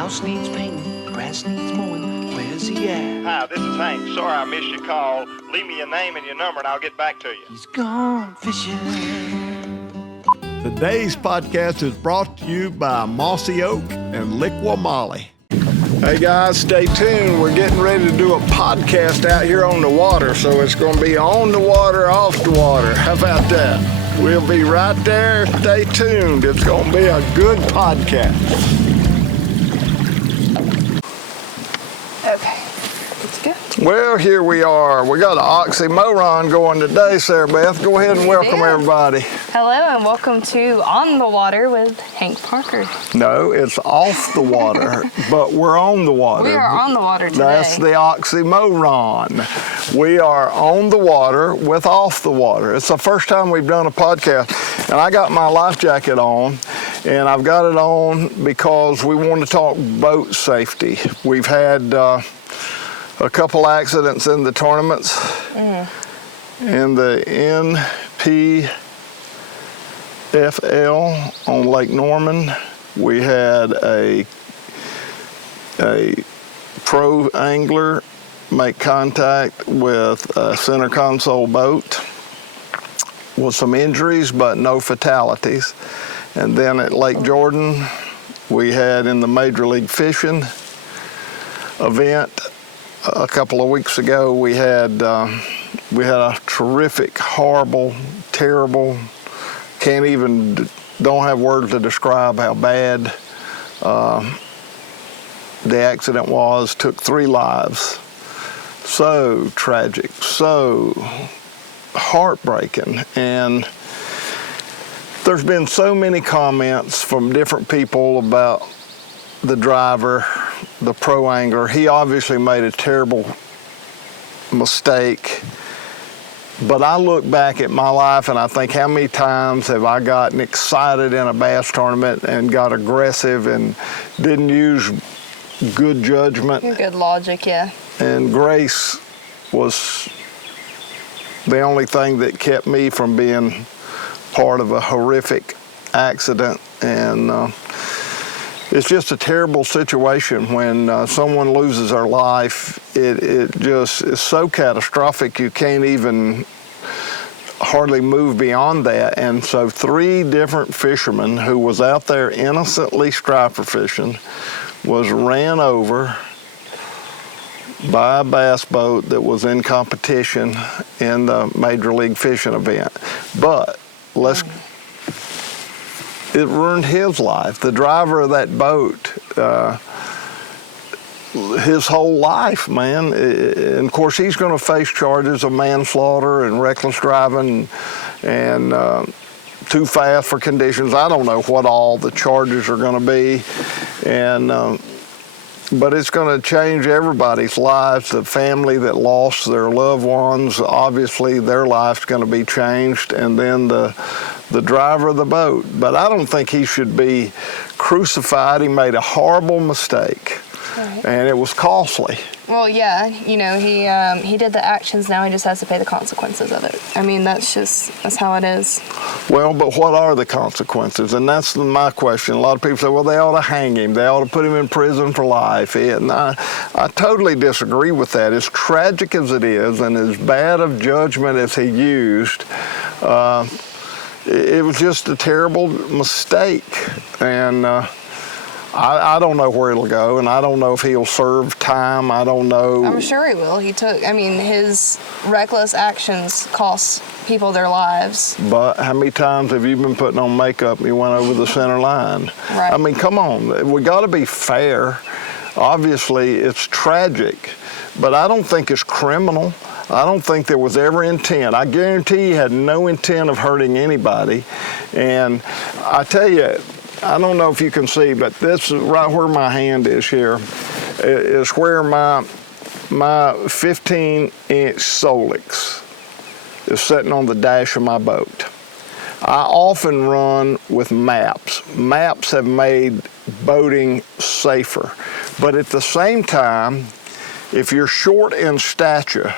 House needs painting, grass needs mowing, where's he at? Hi, this is Hank. Sorry I missed your call. Leave me your name and your number and I'll get back to you. He's gone fishing. Today's podcast is brought to you by Mossy Oak and Liqua Molly. Hey guys, stay tuned. We're getting ready to do a podcast out here on the water, so it's going to be on the water, off the water. How about that? We'll be right there. Stay tuned. It's going to be a good podcast. Okay, it's good. Well, here we are. We got an oxymoron going today, Sarah Beth. Go ahead and welcome everybody. Hello and welcome to On the Water with Hank Parker. No, it's off the water, but we're on the water. We are on the water today. That's the oxymoron. We are on the water with off the water. It's the first time we've done a podcast, and I got my life jacket on, and I've got it on because we want to talk boat safety. We've had a couple accidents in the tournaments. In the NPFL on Lake Norman, we had a pro angler make contact with a center console boat with some injuries but no fatalities. And then at Lake Jordan, we had in the Major League Fishing event a couple of weeks ago, we had a terrific, horrible, terrible, don't have words to describe how bad the accident was. Took 3 lives. So tragic, so heartbreaking. And there's been so many comments from different people about the driver, the pro angler. He obviously made a terrible mistake. But I look back at my life and I think, how many times have I gotten excited in a bass tournament and got aggressive and didn't use good judgment? Good logic, yeah. And grace was the only thing that kept me from being part of a horrific accident. And it's just a terrible situation when someone loses their life. It just is so catastrophic you can't even hardly move beyond that. And so 3 different fishermen who was out there innocently striper fishing was ran over by a bass boat that was in competition in the Major League Fishing event. But it ruined his life. The driver of that boat, his whole life, man. And of course, he's going to face charges of manslaughter and reckless driving and too fast for conditions. I don't know what all the charges are going to be. But it's going to change everybody's lives. The family that lost their loved ones, obviously their life's going to be changed, and then the driver of the boat. But I don't think he should be crucified. He made a horrible mistake, and it was costly. Well, yeah, you know, he did the actions, now he just has to pay the consequences of it. I mean, that's how it is. Well, but what are the consequences? And that's my question. A lot of people say, well, they ought to hang him. They ought to put him in prison for life. And I totally disagree with that. As tragic as it is and as bad of judgment as he used, it was just a terrible mistake. And I don't know where it'll go, and I don't know if he'll serve time. I don't know. I'm sure he will. His reckless actions cost people their lives. But how many times have you been putting on makeup and you went over the center line? Right. I mean, come on. We got to be fair. Obviously, it's tragic, but I don't think it's criminal. I don't think there was ever intent. I guarantee he had no intent of hurting anybody. And I tell you, I don't know if you can see, but this is right where my hand is here, is where my 15-inch Solix is sitting on the dash of my boat. I often run with maps. Maps have made boating safer. But at the same time, if you're short in stature,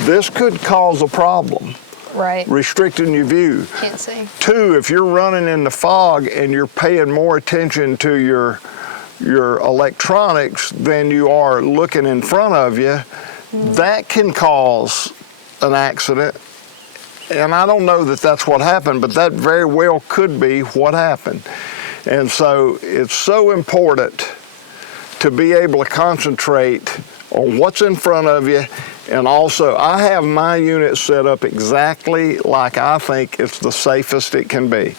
this could cause a problem. Right. Restricting your view. Can't see. 2, if you're running in the fog and you're paying more attention to your your electronics than you are looking in front of you, that can cause an accident. And I don't know that that's what happened, but that very well could be what happened. And so it's so important to be able to concentrate on what's in front of you. And also, I have my unit set up exactly like I think it's the safest it can be.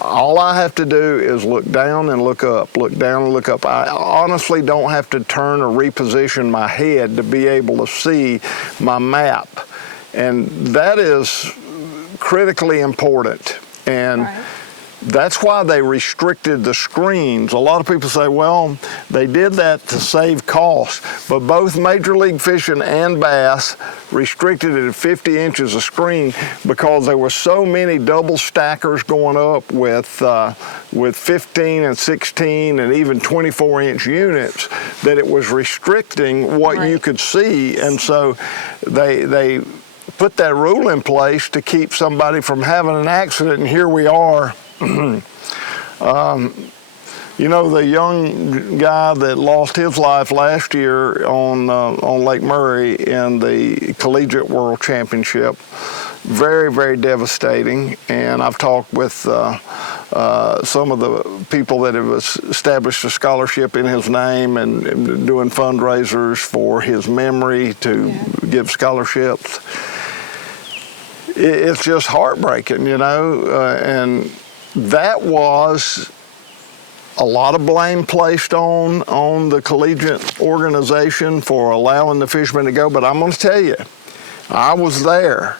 All I have to do is look down and look up, look down and look up. I honestly don't have to turn or reposition my head to be able to see my map. And that is critically important. And that's why they restricted the screens. A lot of people say, well, they did that to save costs, but both Major League Fishing and Bass restricted it at 50 inches of screen because there were so many double stackers going up with 15 and 16 and even 24-inch units that it was restricting what you could see. And so they put that rule in place to keep somebody from having an accident, and here we are. You know, the young guy that lost his life last year on Lake Murray in the Collegiate World Championship, very, very devastating. And I've talked with some of the people that have established a scholarship in his name and doing fundraisers for his memory to give scholarships. It's just heartbreaking, you know, and that was a lot of blame placed on the collegiate organization for allowing the fishermen to go. But I'm going to tell you, I was there.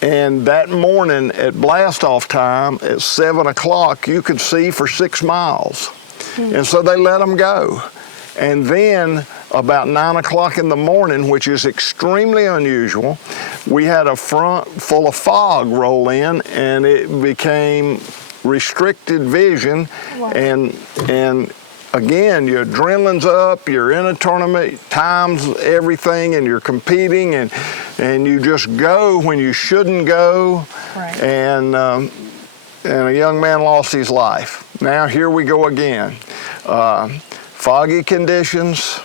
And that morning at blast-off time at 7 o'clock, you could see for 6 miles. And so they let them go. And then about 9 o'clock in the morning, which is extremely unusual, we had a front full of fog roll in, and it became restricted vision. And again, your adrenaline's up, you're in a tournament, time's everything, and you're competing, and you just go when you shouldn't go. And a young man lost his life. Now here we go again. Foggy conditions.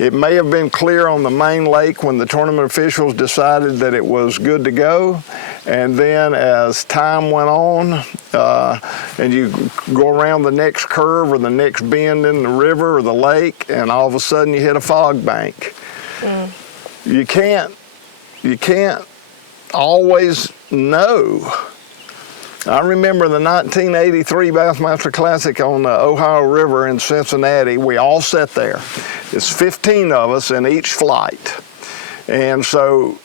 It may have been clear on the main lake when the tournament officials decided that it was good to go. And then as time went on, and you go around the next curve or the next bend in the river or the lake, and all of a sudden you hit a fog bank. You can't always know. I remember the 1983 Bassmaster Classic on the Ohio River in Cincinnati. We all sat there. It's 15 of us in each flight. And so,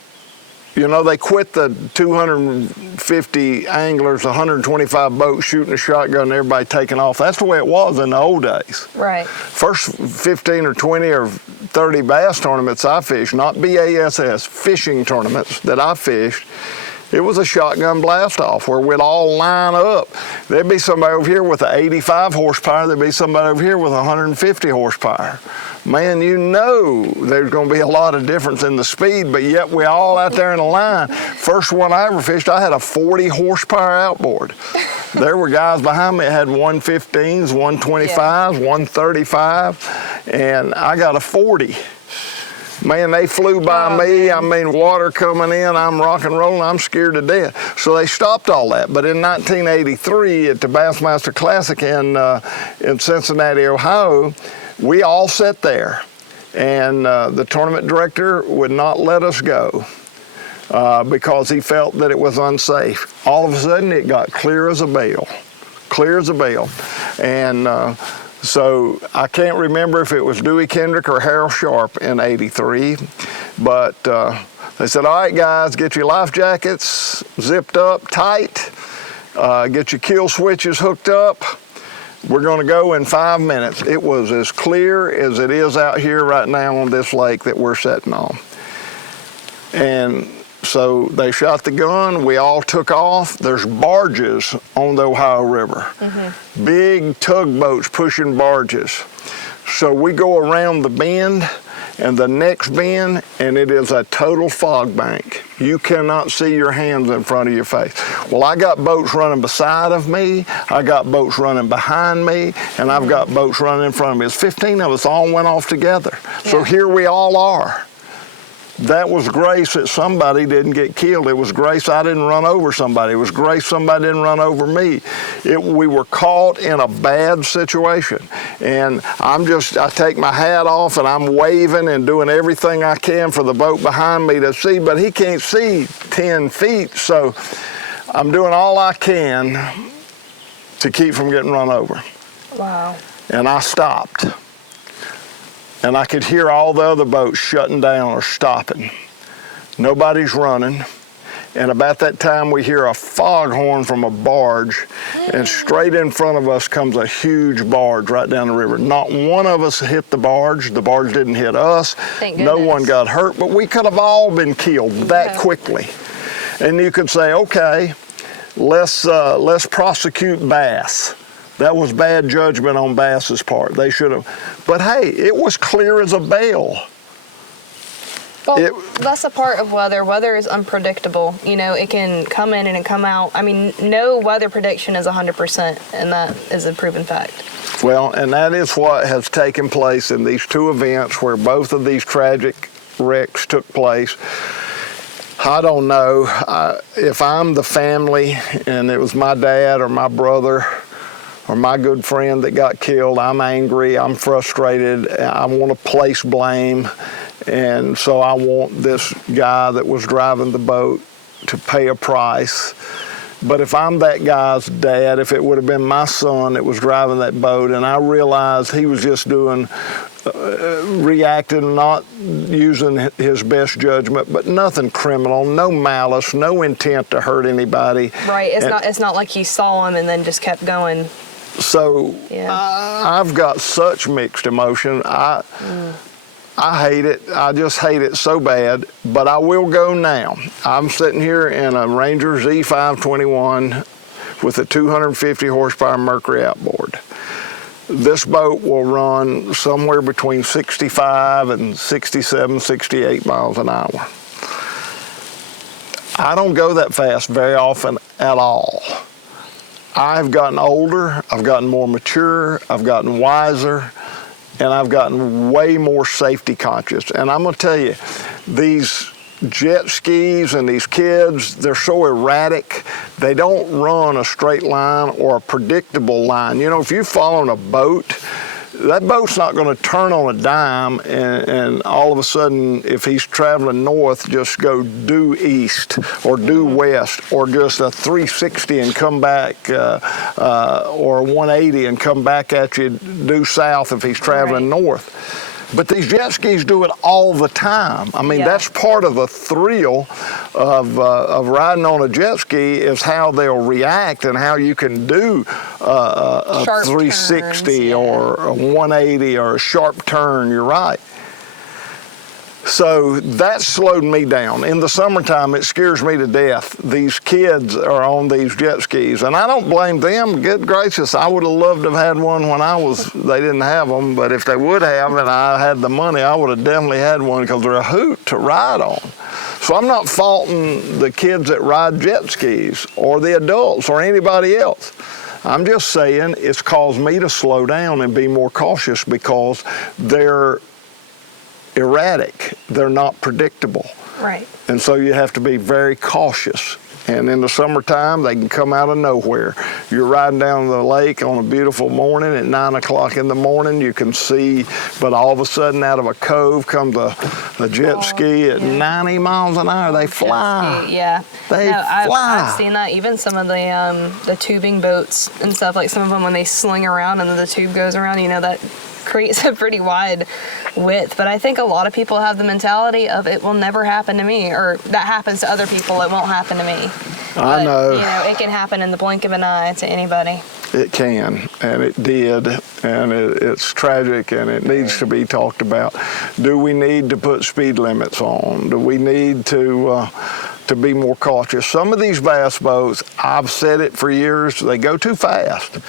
you know, they quit the 250 anglers, 125 boats shooting a shotgun and everybody taking off. That's the way it was in the old days. First 15 or 20 or 30 bass tournaments I fished, not BASS, fishing tournaments that I fished, it was a shotgun blast-off where we'd all line up. There'd be somebody over here with an 85 horsepower. There'd be somebody over here with 150 horsepower. Man, you know there's going to be a lot of difference in the speed, but yet we're all out there in a line. First one I ever fished, I had a 40 horsepower outboard. There were guys behind me that had 115s, 125s, 135, and I got a 40. Man, they flew by me. I mean, water coming in, I'm rock and rolling, I'm scared to death. So they stopped all that. But in 1983 at the Bassmaster Classic in Cincinnati, Ohio, we all sat there. And the tournament director would not let us go because he felt that it was unsafe. All of a sudden, it got clear as a bell. Clear as a bell. And so I can't remember if it was Dewey Kendrick or Harold Sharp in '83, but they said, all right, guys, get your life jackets zipped up tight, get your kill switches hooked up. We're going to go in 5 minutes. It was as clear as it is out here right now on this lake that we're sitting on. And so they shot the gun, we all took off. There's barges on the Ohio River, big tugboats pushing barges. So we go around the bend, and the next bend, and it is a total fog bank. You cannot see your hands in front of your face. Well, I got boats running beside of me, I got boats running behind me, and I've got boats running in front of me. It's 15 of us all went off together. So here we all are. That was grace that somebody didn't get killed. It was grace I didn't run over somebody. It was grace somebody didn't run over me. We were caught in a bad situation. And I take my hat off and I'm waving and doing everything I can for the boat behind me to see, but he can't see 10 feet. So I'm doing all I can to keep from getting run over. Wow. And I stopped. And I could hear all the other boats shutting down or stopping. Nobody's running. And about that time, we hear a foghorn from a barge, and straight in front of us comes a huge barge right down the river. Not one of us hit the barge. The barge didn't hit us. Thank No goodness. one got hurt, but we could have all been killed that quickly. And you could say, okay, let's prosecute Bass. That was bad judgment on Bass's part. They should have. But hey, it was clear as a bell. Well, that's a part of weather. Weather is unpredictable. You know, it can come in and come out. I mean, no weather prediction is 100%, and that is a proven fact. Well, and that is what has taken place in these two events where both of these tragic wrecks took place. I don't know if I'm the family and it was my dad or my brother or my good friend that got killed. I'm angry, I'm frustrated, I want to place blame, and so I want this guy that was driving the boat to pay a price. But if I'm that guy's dad, if it would have been my son that was driving that boat, and I realized he was just reacting, not using his best judgment, but nothing criminal, no malice, no intent to hurt anybody. Right, it's not like he saw him and then just kept going. So I've got such mixed emotion. I hate it. I just hate it so bad, but I will go now. I'm sitting here in a Ranger Z521 with a 250 horsepower Mercury outboard. This boat will run somewhere between 65 and 67, 68 miles an hour. I don't go that fast very often at all. I've gotten older, I've gotten more mature, I've gotten wiser, and I've gotten way more safety conscious. And I'm gonna tell you, these jet skis and these kids, they're so erratic. They don't run a straight line or a predictable line. You know, if you're following a boat, that boat's not going to turn on a dime and all of a sudden, if he's traveling north, just go due east or due west or just a 360 and come back or a 180 and come back at you due south if he's traveling north. But these jet skis do it all the time. I mean, that's part of the thrill of riding on a jet ski is how they'll react and how you can do a 360 or a 180 or a sharp turn. You're right. So that slowed me down. In the summertime, it scares me to death. These kids are on these jet skis, and I don't blame them. Good gracious, I would have loved to have had one when they didn't have them, but if they would have and I had the money, I would have definitely had one because they're a hoot to ride on. So I'm not faulting the kids that ride jet skis or the adults or anybody else. I'm just saying it's caused me to slow down and be more cautious because they're erratic. They're not predictable. Right. And so you have to be very cautious. And in the summertime, they can come out of nowhere. You're riding down the lake on a beautiful morning at 9 o'clock in the morning. You can see, but all of a sudden out of a cove comes a jet ski at 90 miles an hour. They fly. They fly. I've seen that. Even some of the tubing boats and stuff, like some of them when they sling around and then the tube goes around, you know, that creates a pretty wide width. But I think a lot of people have the mentality of it will never happen to me, or that happens to other people, it won't happen to me. I know. You know, it can happen in the blink of an eye to anybody. It can, and it did, and it's tragic, and it needs to be talked about. Do we need to put speed limits on? Do we need to to be more cautious. Some of these bass boats, I've said it for years, they go too fast.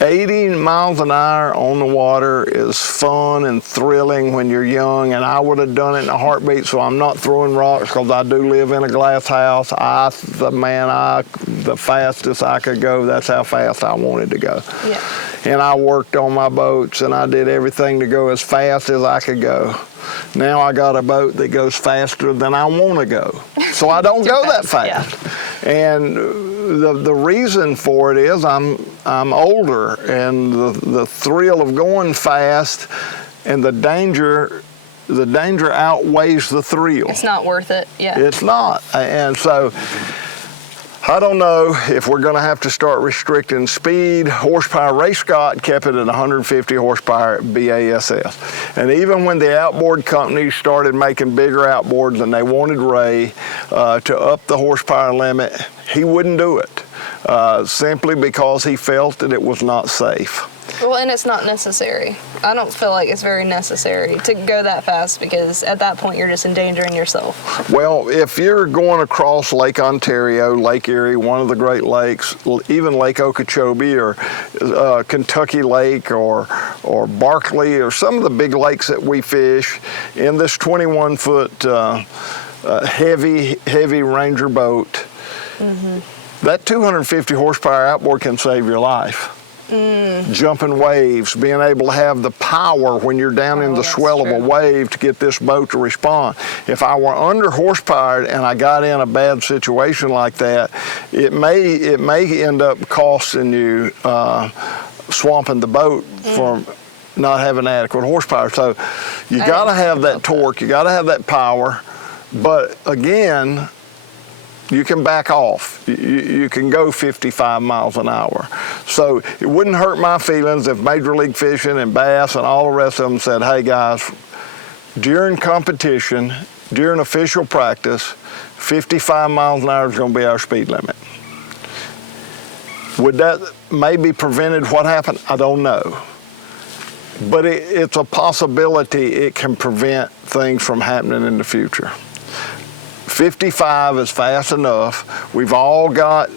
80 miles an hour on the water is fun and thrilling when you're young, and I would have done it in a heartbeat, so I'm not throwing rocks because I do live in a glass house. The fastest I could go, that's how fast I wanted to go. Yeah. And I worked on my boats, and I did everything to go as fast as I could go. Now I got a boat that goes faster than I want to go, so I don't go that fast. Yeah. And the reason for it is I'm older, and the thrill of going fast and the danger outweighs the thrill. It's not worth it. Yeah. It's not, and so. I don't know if we're going to have to start restricting speed. Horsepower, Ray Scott kept it at 150 horsepower at BASS. And even when the outboard companies started making bigger outboards and they wanted Ray to up the horsepower limit, he wouldn't do it simply because he felt that it was not safe. Well, and it's not necessary. I don't feel like it's very necessary to go that fast because at that point you're just endangering yourself. Well, if you're going across Lake Ontario, Lake Erie, one of the Great Lakes, even Lake Okeechobee or Kentucky Lake or Barkley or some of the big lakes that we fish in this 21-foot heavy Ranger boat, that 250 horsepower outboard can save your life. Jumping waves, being able to have the power when you're down in the swell of a wave to get this boat to respond. If I were under horsepower and I got in a bad situation like that, it may end up costing you swamping the boat for not having adequate horsepower. So you got to have that torque, you got to have that power, but again, you can back off. You can go 55 miles an hour. So it wouldn't hurt my feelings if Major League Fishing and Bass and all the rest of them said, hey guys, during competition, during official practice, 55 miles an hour is going to be our speed limit. Would that maybe prevented what happened? I don't know. But it's a possibility it can prevent things from happening in the future. 55 is fast enough. We've all got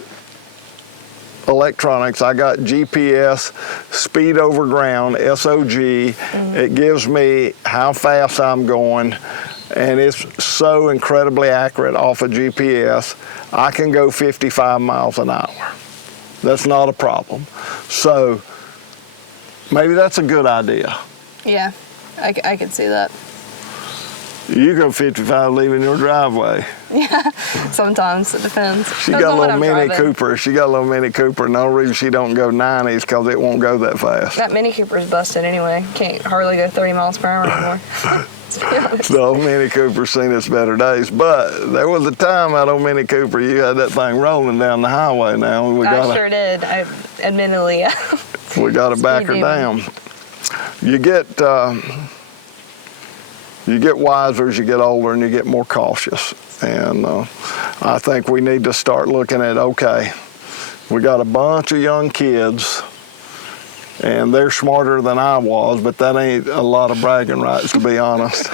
electronics. I got GPS, speed over ground, SOG. It gives me how fast I'm going, and it's so incredibly accurate off of GPS. I can go 55 miles an hour. That's not a problem. So maybe that's a good idea. Yeah, I could see that. You go 55 leaving your driveway. Yeah, sometimes it depends. She got a little Mini Cooper. She got a little Mini Cooper. No reason she don't go 90s because it won't go that fast. That Mini Cooper's busted anyway. Can't hardly go 30 miles per hour anymore. The old Mini Cooper's seen its better days. But there was a time that old Mini Cooper, you had that thing rolling down the highway now. I sure did. Admittedly. We got to back her down. You get wiser as you get older and you get more cautious. And I think we need to start looking at, okay, we got a bunch of young kids and they're smarter than I was, but that ain't a lot of bragging rights, to be honest.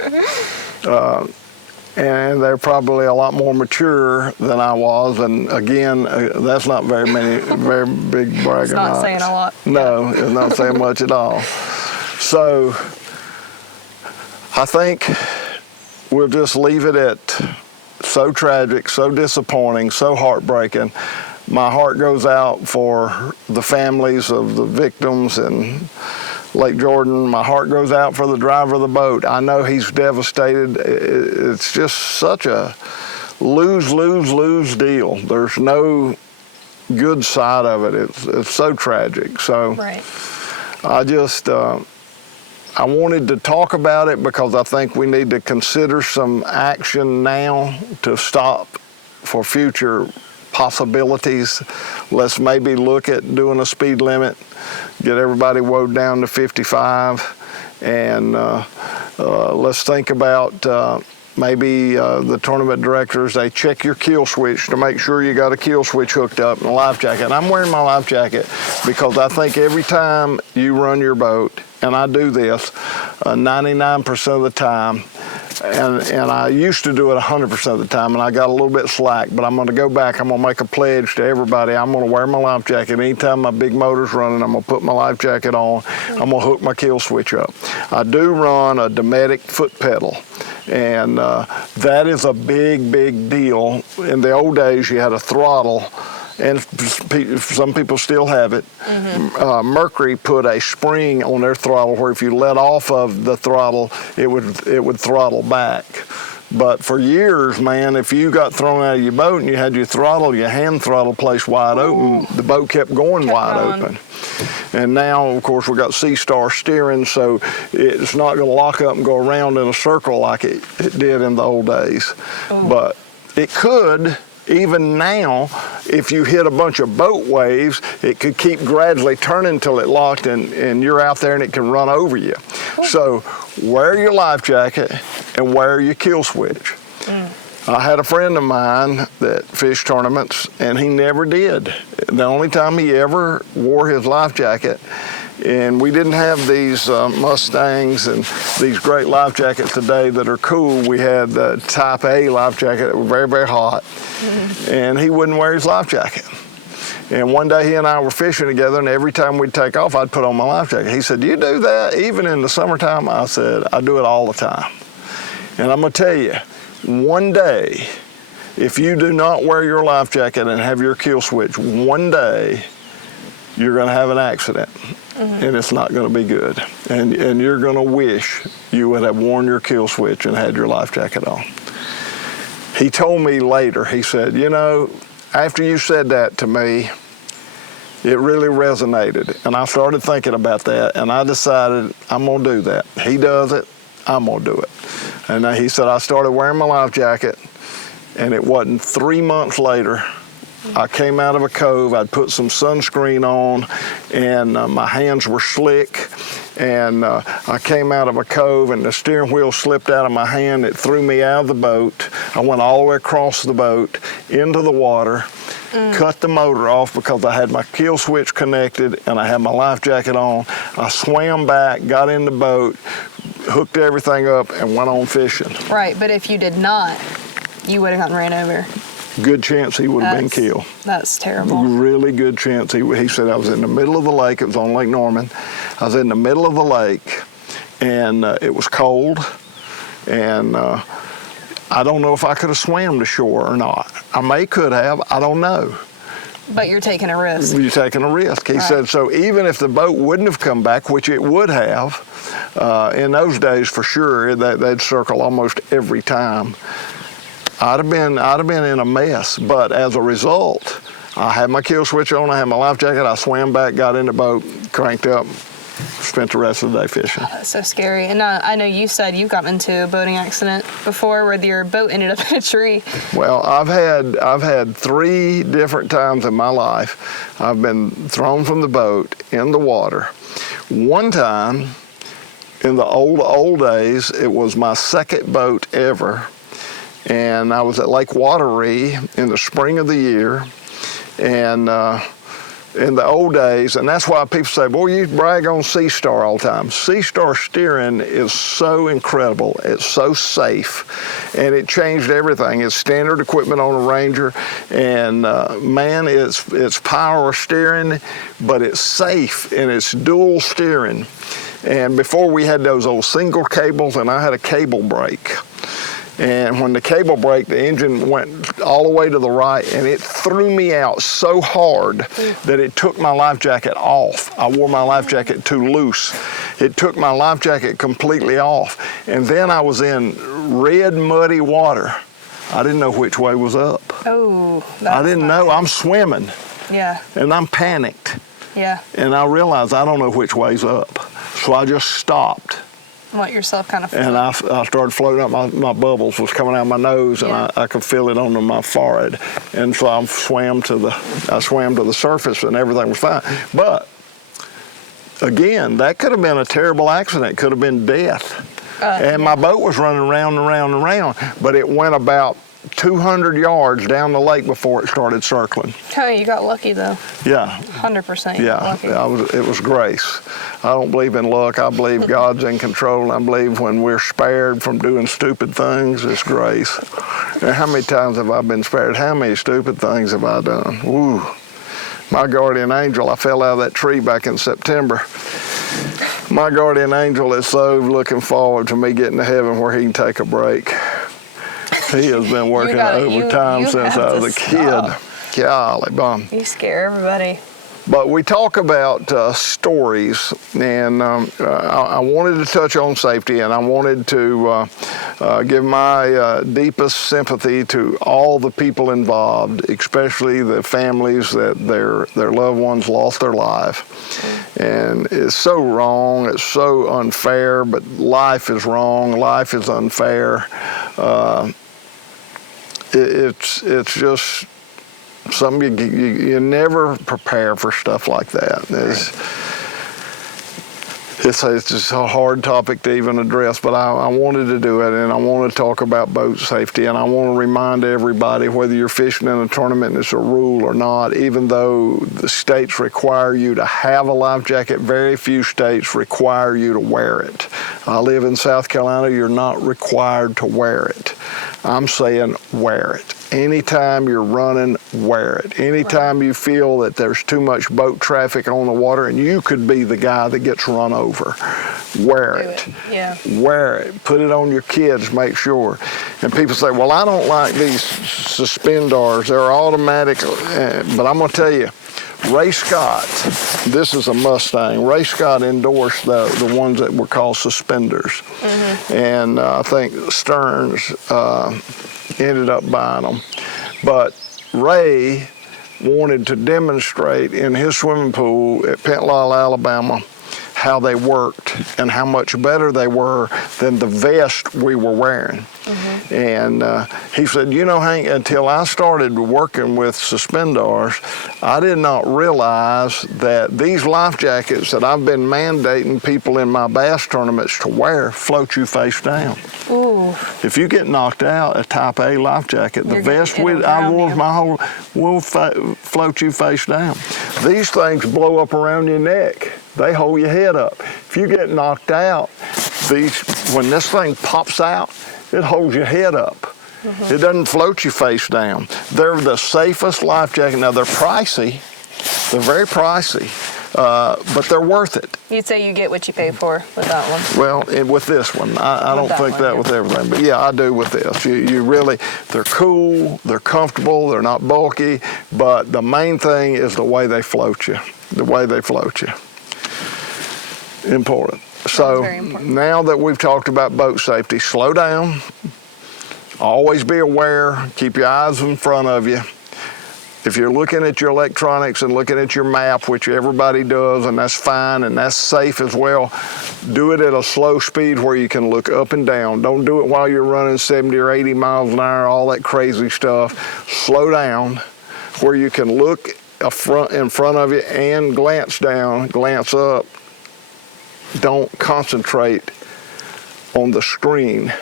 And they're probably a lot more mature than I was. And again, that's not very big bragging rights. It's not saying a lot. No, it's not saying much at all. So I think we'll just leave it at so tragic, so disappointing, so heartbreaking. My heart goes out for the families of the victims in Lake Jordan. My heart goes out for the driver of the boat. I know he's devastated. It's just such a lose deal. There's no good side of it. It's so tragic. So right. I wanted to talk about it because I think we need to consider some action now to stop for future possibilities. Let's maybe look at doing a speed limit, get everybody woed down to 55, and let's think about maybe the tournament directors, they check your kill switch to make sure you got a kill switch hooked up and a life jacket. And I'm wearing my life jacket because I think every time you run your boat, and I do this 99% of the time, And I used to do it 100% of the time, and I got a little bit slack, but I'm going to go back. I'm going to make a pledge to everybody. I'm going to wear my life jacket. Anytime my big motor's running, I'm going to put my life jacket on. I'm going to hook my kill switch up. I do run a Dometic foot pedal, and that is a big, big deal. In the old days, you had a throttle, and some people still have it. Mercury put a spring on their throttle where if you let off of the throttle, it would throttle back. But for years, man, if you got thrown out of your boat and you had your hand throttle placed wide open, the boat kept going wide open. And now, of course, we got C-Star steering, so it's not going to lock up and go around in a circle like it did in the old days. But it could. Even now, if you hit a bunch of boat waves, it could keep gradually turning until it locked and you're out there and it can run over you. So wear your life jacket and wear your kill switch. I had a friend of mine that fished tournaments, and he never did. The only time he ever wore his life jacket, and we didn't have these Mustangs and these great life jackets today that are cool. We had the Type A life jacket that was very, very hot, and he wouldn't wear his life jacket. And one day he and I were fishing together, and every time we'd take off, I'd put on my life jacket. He said, "Do you do that even in the summertime?" I said, "I do it all the time." And I'm gonna tell you, one day, if you do not wear your life jacket and have your kill switch, one day you're gonna have an accident. And it's not going to be good. And you're going to wish you would have worn your kill switch and had your life jacket on. He told me later, he said, "You know, after you said that to me, it really resonated." And I started thinking about that, and I decided I'm going to do that. He does it, I'm going to do it. And he said, I started wearing my life jacket, and it wasn't 3 months later, I came out of a cove, I'd put some sunscreen on, and my hands were slick, and I came out of a cove and the steering wheel slipped out of my hand. It threw me out of the boat. I went all the way across the boat into the water, cut the motor off because I had my kill switch connected and I had my life jacket on. I swam back, got in the boat, hooked everything up, and went on fishing. Right, but if you did not, you would have gotten ran over. Good chance he would have been killed. That's terrible. Really good chance. He said, I was in the middle of the lake. It was on Lake Norman. I was in the middle of the lake, and it was cold, and I don't know if I could have swam to shore or not. I could have. I don't know. But you're taking a risk. You're taking a risk. He said, so even if the boat wouldn't have come back, which it would have, in those days for sure, they'd circle almost every time. I'd have been in a mess, but as a result, I had my kill switch on, I had my life jacket, I swam back, got in the boat, cranked up, spent the rest of the day fishing. That's so scary. And I know you said you've gotten into a boating accident before where your boat ended up in a tree. Well, I've had 3 different times in my life I've been thrown from the boat in the water. One time, in the old days, it was my second boat ever. And I was at Lake Wateree in the spring of the year, and in the old days, and that's why people say, boy, you brag on C-Star all the time. C-Star steering is so incredible. It's so safe, and it changed everything. It's standard equipment on a Ranger, and man, it's power steering, but it's safe, and it's dual steering. And before we had those old single cables, and I had a cable brake. And when the cable braked, the engine went all the way to the right, and it threw me out so hard that it took my life jacket off. I wore my life jacket too loose. It took my life jacket completely off. And then I was in red, muddy water. I didn't know which way was up. Oh, I didn't know. I'm swimming. Yeah. And I'm panicked. Yeah. And I realized I don't know which way's up. So I just stopped. Let yourself kind of float. And I started floating up. My bubbles was coming out of my nose, and I could feel it on my forehead. And so I swam to the surface, and everything was fine. But again, that could have been a terrible accident. It could have been death. And my boat was running around and around and around, but it went about 200 yards down the lake before it started circling. Oh, you got lucky though. Yeah. 100%. You got Yeah, lucky. it was grace. I don't believe in luck. I believe God's in control. I believe when we're spared from doing stupid things, it's grace. And how many times have I been spared? How many stupid things have I done? Woo. My guardian angel, I fell out of that tree back in September. My guardian angel is so looking forward to me getting to heaven where he can take a break. He has been working overtime since I was a kid. Golly, bum. You scare everybody. But we talk about stories, and I wanted to touch on safety, and I wanted to give my deepest sympathy to all the people involved, especially the families that their loved ones lost their life. And it's so wrong, it's so unfair, but life is wrong, life is unfair. It's just something you never prepare for stuff like that. It's just a hard topic to even address, but I wanted to do it, and I want to talk about boat safety, and I want to remind everybody, whether you're fishing in a tournament and it's a rule or not, even though the states require you to have a life jacket, very few states require you to wear it. I live in South Carolina, you're not required to wear it. I'm saying wear it. Anytime you're running, wear it. Anytime you feel that there's too much boat traffic on the water and you could be the guy that gets run over, wear it. Yeah. Wear it. Put it on your kids, make sure. And people say, well, I don't like these suspenders. They're automatic. But I'm going to tell you, Ray Scott, this is a Mustang. Ray Scott endorsed the ones that were called suspenders. Mm-hmm. And I think Stearns ended up buying them. But Ray wanted to demonstrate in his swimming pool at Pentlyle, Alabama, how they worked and how much better they were than the vest we were wearing. Mm-hmm. And he said, you know, Hank, until I started working with suspenders, I did not realize that these life jackets that I've been mandating people in my bass tournaments to wear float you face down. Ooh. If you get knocked out, a type A life jacket, the vest I wore my whole will float you face down. These things blow up around your neck. They hold your head up. If you get knocked out, when this thing pops out, it holds your head up. Mm-hmm. It doesn't float you face down. They're the safest life jacket. Now, they're pricey. They're very pricey, but they're worth it. You'd say you get what you pay for with that one? Well, with this one. I don't think that with everything, but yeah, I do with this. You really, they're cool, they're comfortable, they're not bulky, but the main thing is the way they float you. The way they float you. Important. So now that we've talked about boat safety, slow down, always be aware, keep your eyes in front of you. If you're looking at your electronics and looking at your map, which everybody does, and that's fine and that's safe as well, do it at a slow speed where you can look up and down. Don't do it while you're running 70 or 80 miles an hour, all that crazy stuff. Slow down where you can look in front of you and glance down, glance up. Don't concentrate on the screen.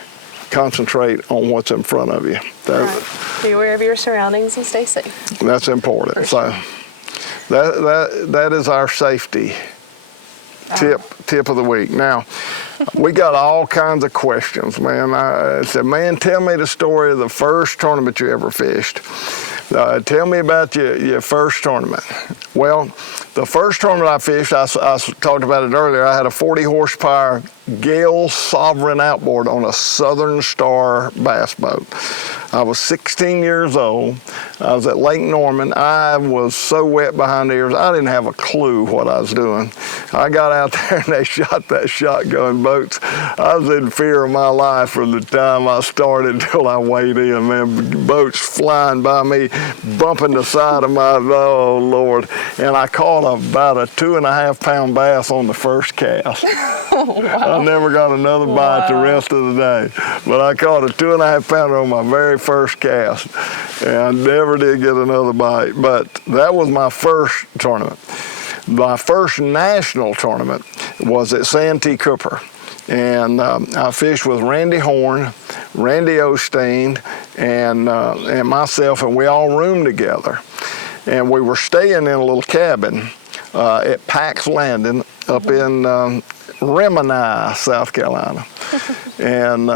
Concentrate on what's in front of you. Right. Be aware of your surroundings and stay safe. That's important. Sure. So that is our safety tip of the week. Now, we got all kinds of questions, man. I said, man, tell me the story of the first tournament you ever fished. Tell me about your first tournament. Well, the first tournament I fished, I talked about it earlier, I had a 40 horsepower Gale Sovereign outboard on a Southern Star bass boat. I was 16 years old. I was at Lake Norman. I was so wet behind the ears, I didn't have a clue what I was doing. I got out there and they shot that shotgun boats. I was in fear of my life from the time I started until I weighed in, man. Boats flying by me, bumping the side of my, oh Lord. And I caught about a 2.5 pound bass on the first cast. Wow. I never got another bite the rest of the day. But I caught a 2.5 pounder on my very first cast. And I never did get another bite. But that was my first tournament. My first national tournament was at Santi Cooper. And I fished with Randy Horn, Randy Osteen, and myself, and we all roomed together. And we were staying in a little cabin at Pax Landing up in Remini, South Carolina. And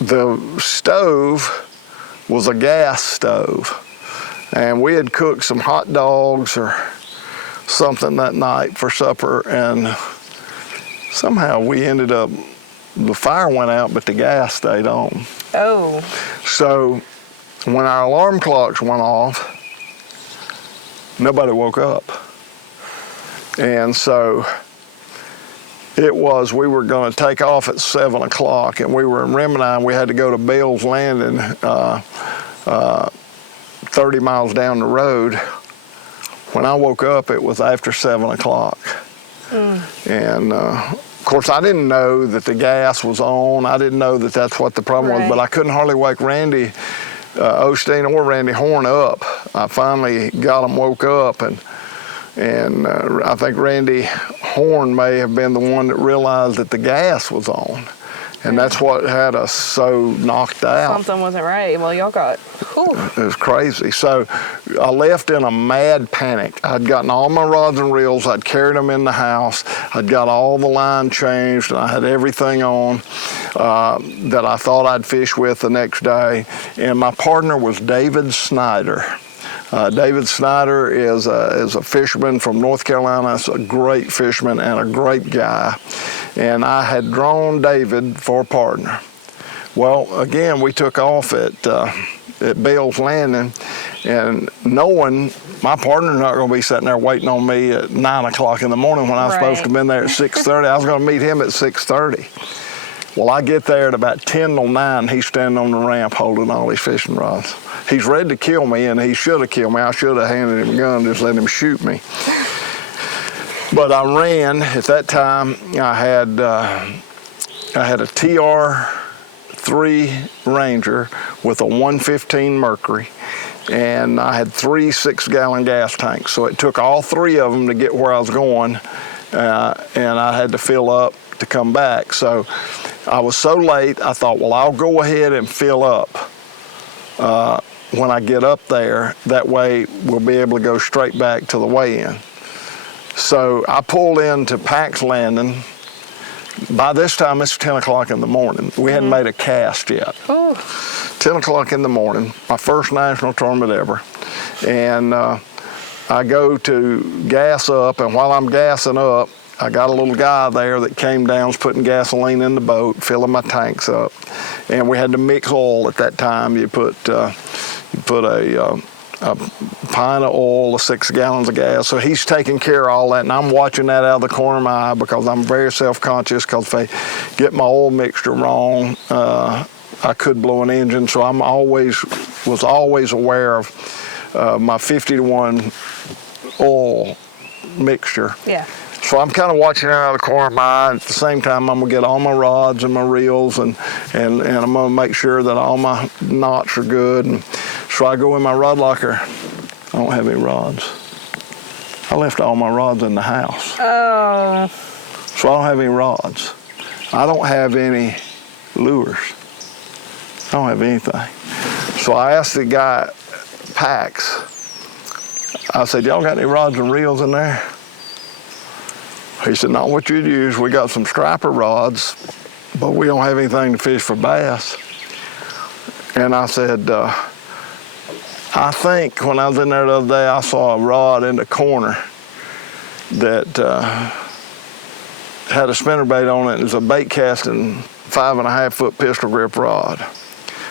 the stove was a gas stove. And we had cooked some hot dogs or something that night for supper, and somehow we ended up, the fire went out, but the gas stayed on. Oh. So when our alarm clocks went off, nobody woke up. And so it was, we were going to take off at 7 o'clock, and we were in Remini, and we had to go to Bell's Landing, 30 miles down the road. When I woke up, it was after 7 o'clock. And of course, I didn't know that the gas was on. I didn't know that that's what the problem was, but I couldn't hardly wake Randy Osteen or Randy Horn up. I finally got them woke up, and I think Randy Horn may have been the one that realized that the gas was on. And that's what had us so knocked out. Something wasn't right. Well, y'all got, whew. It was crazy. So I left in a mad panic. I'd gotten all my rods and reels. I'd carried them in the house. I'd got all the line changed, and I had everything on that I thought I'd fish with the next day. And my partner was David Snyder. David Snyder is a fisherman from North Carolina. He's a great fisherman and a great guy. And I had drawn David for a partner. Well, again, we took off at Bell's Landing, and knowing my partner's not going to be sitting there waiting on me at 9 o'clock in the morning when I was supposed to have been there at 6:30. I was going to meet him at 6:30. Well, I get there at about 10 till 9. He's standing on the ramp holding all his fishing rods. He's ready to kill me, and he should have killed me. I should have handed him a gun, just let him shoot me. But I ran. At that time, I had a TR3 Ranger with a 115 Mercury, and I had 3 6-gallon gas tanks. So it took all 3 of them to get where I was going, and I had to fill up to come back. So I was so late, I thought, well, I'll go ahead and fill up when I get up there. That way we'll be able to go straight back to the weigh-in. So I pulled into Pax Landing. By this time, it's 10 o'clock in the morning. We hadn't made a cast yet. 10 o'clock in the morning, my first national tournament ever. And I go to gas up, and while I'm gassing up, I got a little guy there that came down, was putting gasoline in the boat, filling my tanks up. And we had to mix oil at that time. You put a pint of oil, 6 gallons of gas. So he's taking care of all that, and I'm watching that out of the corner of my eye because I'm very self-conscious, because if I get my oil mixture wrong, I could blow an engine. So I'm was always aware of my 50-to-1 oil mixture. Yeah. So I'm kind of watching it out of the corner of my eye. At the same time, I'm gonna get all my rods and my reels, and I'm gonna make sure that all my knots are good. And so I go in my rod locker. I don't have any rods. I left all my rods in the house. Oh. So I don't have any rods. I don't have any lures. I don't have anything. So I asked the guy at Pax, I said, y'all got any rods and reels in there? He said, not what you'd use. We got some striper rods, but we don't have anything to fish for bass. And I said, I think when I was in there the other day, I saw a rod in the corner that had a spinnerbait on it. It was a bait casting 5.5-foot pistol grip rod.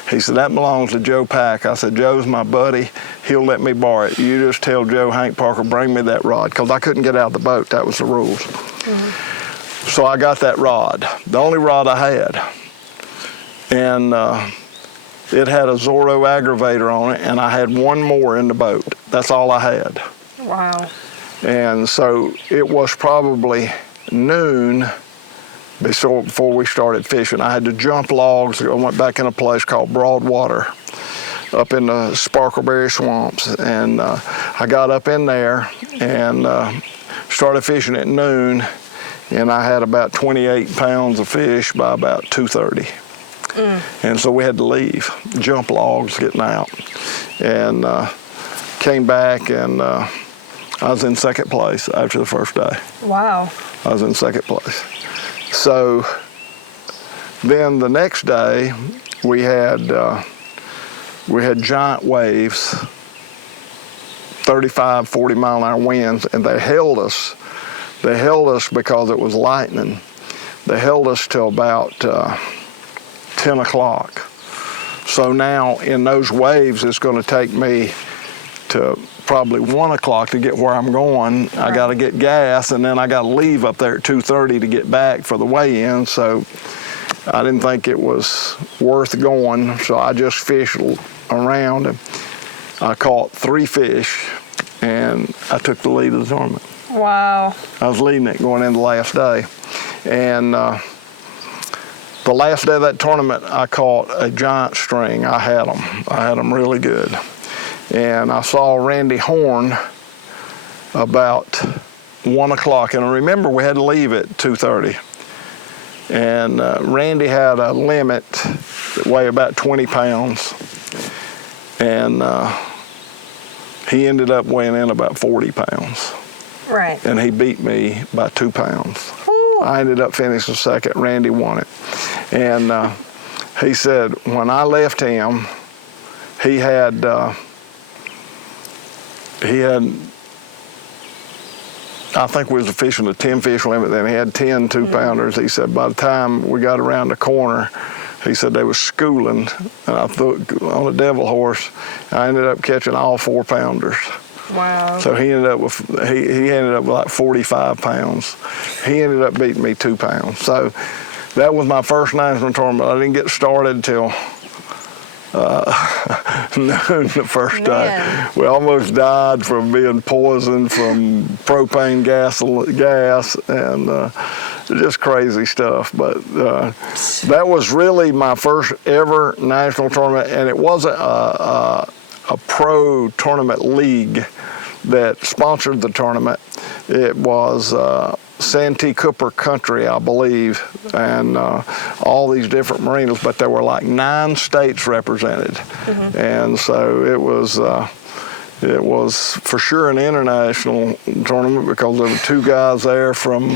He said, that belongs to Joe Pack. I said, Joe's my buddy. He'll let me borrow it. You just tell Joe Hank Parker, bring me that rod, because I couldn't get out of the boat. That was the rules. So I got that rod, the only rod I had. And it had a Zorro aggravator on it, and I had one more in the boat. That's all I had. Wow. And so it was probably noon before we started fishing. I had to jump logs. I went back in a place called Broadwater up in the Sparkleberry Swamps, and I got up in there and started fishing at noon, and I had about 28 pounds of fish by about 2:30. And so we had to leave, jump logs, getting out, and came back, and I was in second place after the first day. Wow. I was in second place. So then the next day we had giant waves, 35, 40 mile an hour winds, and they held us. They held us because it was lightning. They held us till about 10 o'clock. So now in those waves, it's going to take me to probably 1 o'clock to get where I'm going. I got to get gas, and then I got to leave up there at 2:30 to get back for the weigh-in. So I didn't think it was worth going, so I just fished around, and I caught 3 fish, and I took the lead of the tournament. Wow. I was leading it going into the last day. And the last day of that tournament, I caught a giant string. I had them really good. And I saw Randy Horn about 1 o'clock. And I remember we had to leave at 2:30. And Randy had a limit that weighed about 20 pounds. And he ended up weighing in about 40 pounds. Right. And he beat me by 2 pounds. Ooh. I ended up finishing second. Randy won it. And he said when I left him, he had I think we was fishing a 10 fish limit then. He had 10 2-pounders. He said by the time we got around the corner, he said they was schooling, and I threw on a devil horse. I ended up catching all 4-pounders. Wow. So he ended up with he ended up with like 45 pounds. He ended up beating me 2 pounds. So that was my first national tournament. I didn't get started till noon the first day. We almost died from being poisoned from propane gas, and just crazy stuff. But that was really my first ever national tournament, and it wasn't a pro tournament league that sponsored the tournament. It was Santi Cooper country, I believe, and all these different marinas, but there were like 9 states represented. And so it was for sure an international tournament because there were 2 guys there from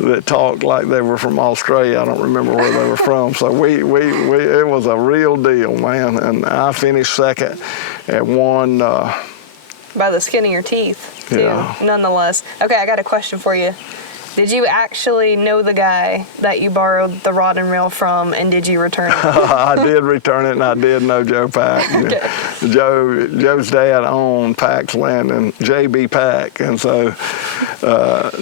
that talked like they were from Australia. I don't remember where they were from. So it was a real deal, man. And I finished second and won. By the skin of your teeth, too, Yeah. nonetheless. Okay, I got a question for you. Did you actually know the guy that you borrowed the rod and reel from, and did you return it? I did return it, and I did know Joe Pack. Okay. Joe's dad owned Pack's land and JB Pack, and so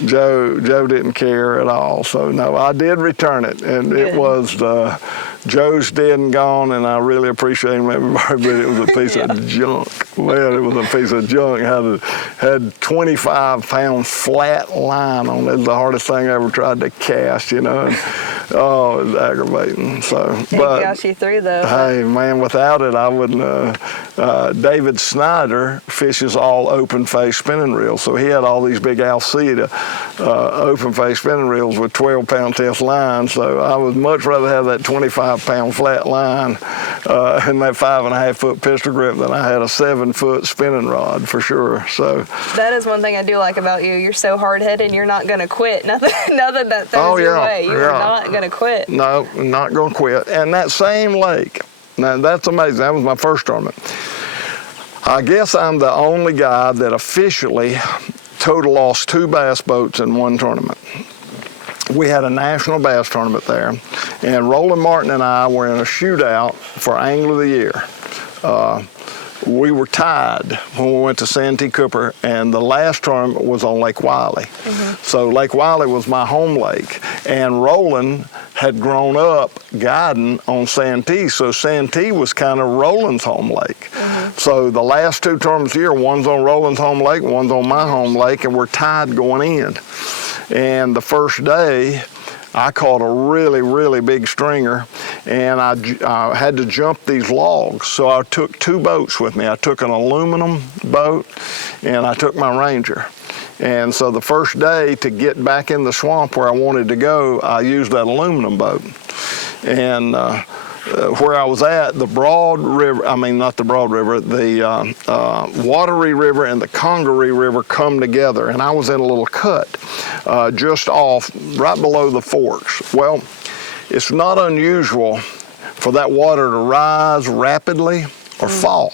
Joe didn't care at all. So no, I did return it, and Good. it was Joe's dead and gone, and I really appreciate him, everybody, but it was a piece of junk. Man, it was a piece of junk. Had 25-pound flat line on it. It was the hardest thing I ever tried to cast, you know. And, oh, it was aggravating. So, It but got you through, though. hey, man, without it, I wouldn't. David Snyder fishes all open-face spinning reels, so he had all these big Alcida open-face spinning reels with 12-pound test line. So I would much rather have that 25-pound flat line and that 5.5-foot pistol grip than I had a 7-foot spinning rod for sure. So That is one thing I do like about you. You're so hard-headed, you're not going to quit. Nothing that throws your way. You're not going to quit. No, not going to quit. And that same lake, now that's amazing. That was my first tournament. I guess I'm the only guy that officially total lost 2 bass boats in one tournament. We had a national bass tournament there, and Roland Martin and I were in a shootout for Angler of the Year. We were tied when we went to Santi Cooper, and the last tournament was on Lake Wiley. So Lake Wiley was my home lake, and Roland had grown up guiding on Santee, so Santee was kind of Roland's home lake. So the last 2 tournaments a year, one's on Roland's home lake, one's on my home lake, and we're tied going in. And the first day, I caught a really, really big stringer, and I had to jump these logs. So I took 2 boats with me. I took an aluminum boat, and I took my Ranger. And so the first day to get back in the swamp where I wanted to go, I used that aluminum boat. And where I was at, the Broad River, I mean, not the Broad River, the Wateree River and the Congaree River come together. And I was in a little cut just off, right below the forks. Well, it's not unusual for that water to rise rapidly or fall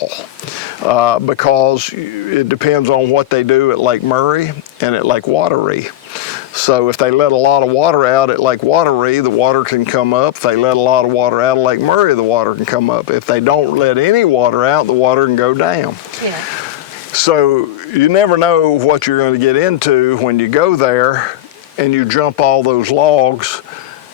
because it depends on what they do at Lake Murray and at Lake Wateree. So if they let a lot of water out at Lake Wateree, the water can come up. If they let a lot of water out of Lake Murray, the water can come up. If they don't let any water out, the water can go down. Yeah. So you never know what you're going to get into when you go there and you jump all those logs,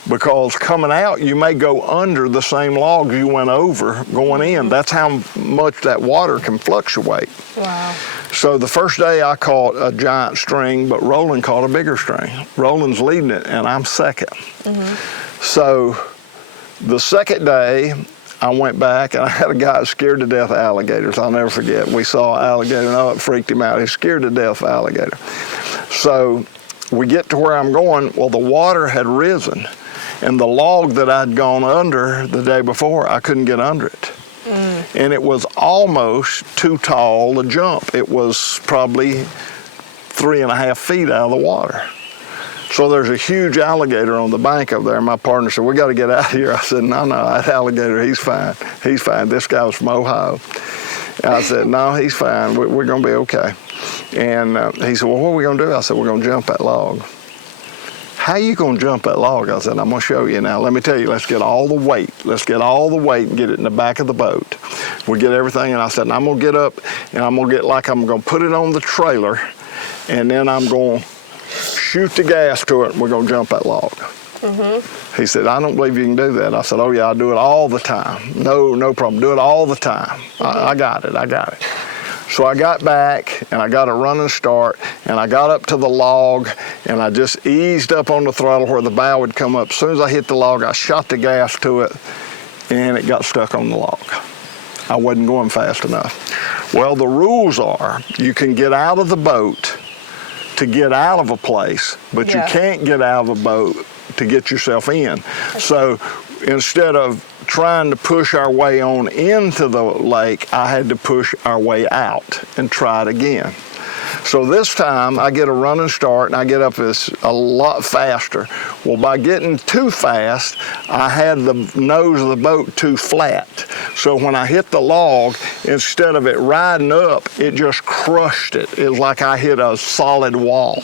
because coming out, you may go under the same logs you went over going in. That's how much that water can fluctuate. Wow. So the first day I caught a giant string, but Roland caught a bigger string. Roland's leading it, and I'm second. So the second day, I went back, and I had a guy scared to death of alligators. I'll never forget. We saw an alligator, and oh, it freaked him out. He's scared to death of alligator. So we get to where I'm going. Well, the water had risen, and the log that I'd gone under the day before, I couldn't get under it. And it was almost too tall to jump. It was probably 3.5 feet out of the water. So there's a huge alligator on the bank up there. My partner said, "We got to get out of here." I said, no, that alligator, he's fine. He's fine. This guy was from Ohio. I said, no, he's fine. We're going to be okay. And he said, well, what are we going to do? I said, we're going to jump that log. How you going to jump that log? I said, I'm going to show you now. Let me tell you, let's get all the weight. Let's get all the weight and get it in the back of the boat. We get everything, and I said, I'm going to get up, and I'm going to put it on the trailer, and then I'm going to shoot the gas to it, and we're going to jump that log. He said, I don't believe you can do that. I said, oh, yeah, I do it all the time. No problem. Do it all the time. I got it. So I got back, and I got a running start, and I got up to the log, and I just eased up on the throttle where the bow would come up. As soon as I hit the log, I shot the gas to it, and it got stuck on the log. I wasn't going fast enough. Well, the rules are you can get out of the boat to get out of a place, but you can't get out of a boat to get yourself in. So instead of trying to push our way on into the lake, I had to push our way out and try it again. So this time I get a running start and I get up a lot faster. Well, by getting too fast, I had the nose of the boat too flat. So when I hit the log, instead of it riding up, it just crushed it. It was like I hit a solid wall.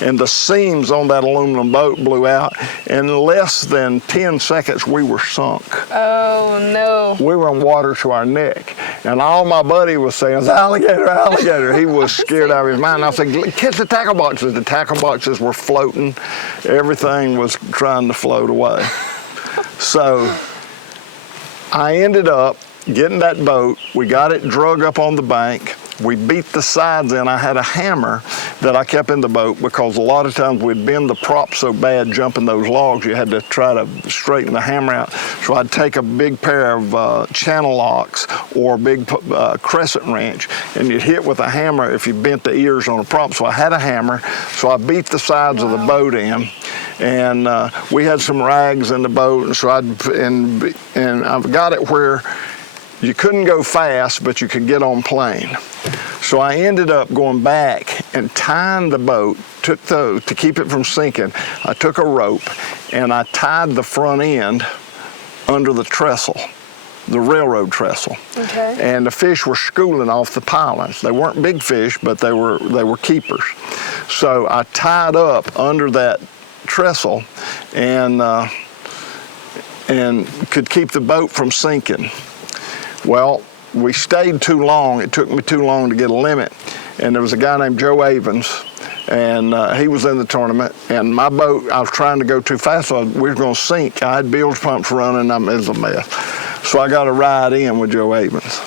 And the seams on that aluminum boat blew out. In less than 10 seconds, we were sunk. Oh, no. We were in water to our neck. And all my buddy was saying, it's alligator, alligator. He was scared out of his mind. I said, catch the tackle boxes. The tackle boxes were floating. Everything was trying to float away. So I ended up getting that boat. We got it drug up on the bank. We beat the sides in. I had a hammer that I kept in the boat because a lot of times we'd bend the prop so bad jumping those logs, you had to try to straighten the hammer out. So I'd take a big pair of channel locks or a big crescent wrench, and you'd hit with a hammer if you bent the ears on a prop. So I had a hammer, so I beat the sides of the boat in. And we had some rags in the boat, and so I've got it where you couldn't go fast, but you could get on plane. So I ended up going back and tying the boat, to keep it from sinking, I took a rope and I tied the front end under the trestle, the railroad trestle. Okay. And the fish were schooling off the pilings. They weren't big fish, but they were keepers. So I tied up under that trestle and could keep the boat from sinking. Well, we stayed too long. It took me too long to get a limit. And there was a guy named Joe Avens, and he was in the tournament. And my boat, I was trying to go too fast, so we were going to sink. I had bilge pumps running, it was a mess. So I got a ride in with Joe Avens.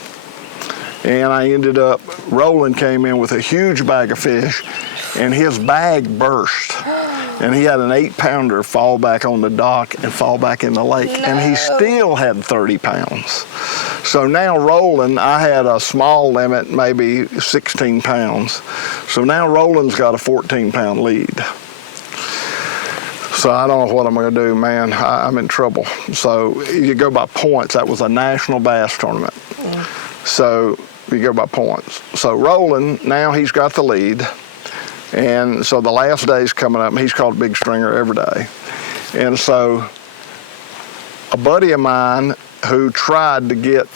And I ended up, Roland came in with a huge bag of fish, and his bag burst. and he had an 8-pounder fall back on the dock and fall back in the lake, and he still had 30 pounds. So now Roland, I had a small limit, maybe 16 pounds. So now Roland's got a 14-pound lead. So I don't know what I'm going to do, man. I'm in trouble. So you go by points. That was a national bass tournament. So you go by points. So Roland, now he's got the lead. And so the last day's coming up, and he's caught a big stringer every day. And so a buddy of mine who tried to get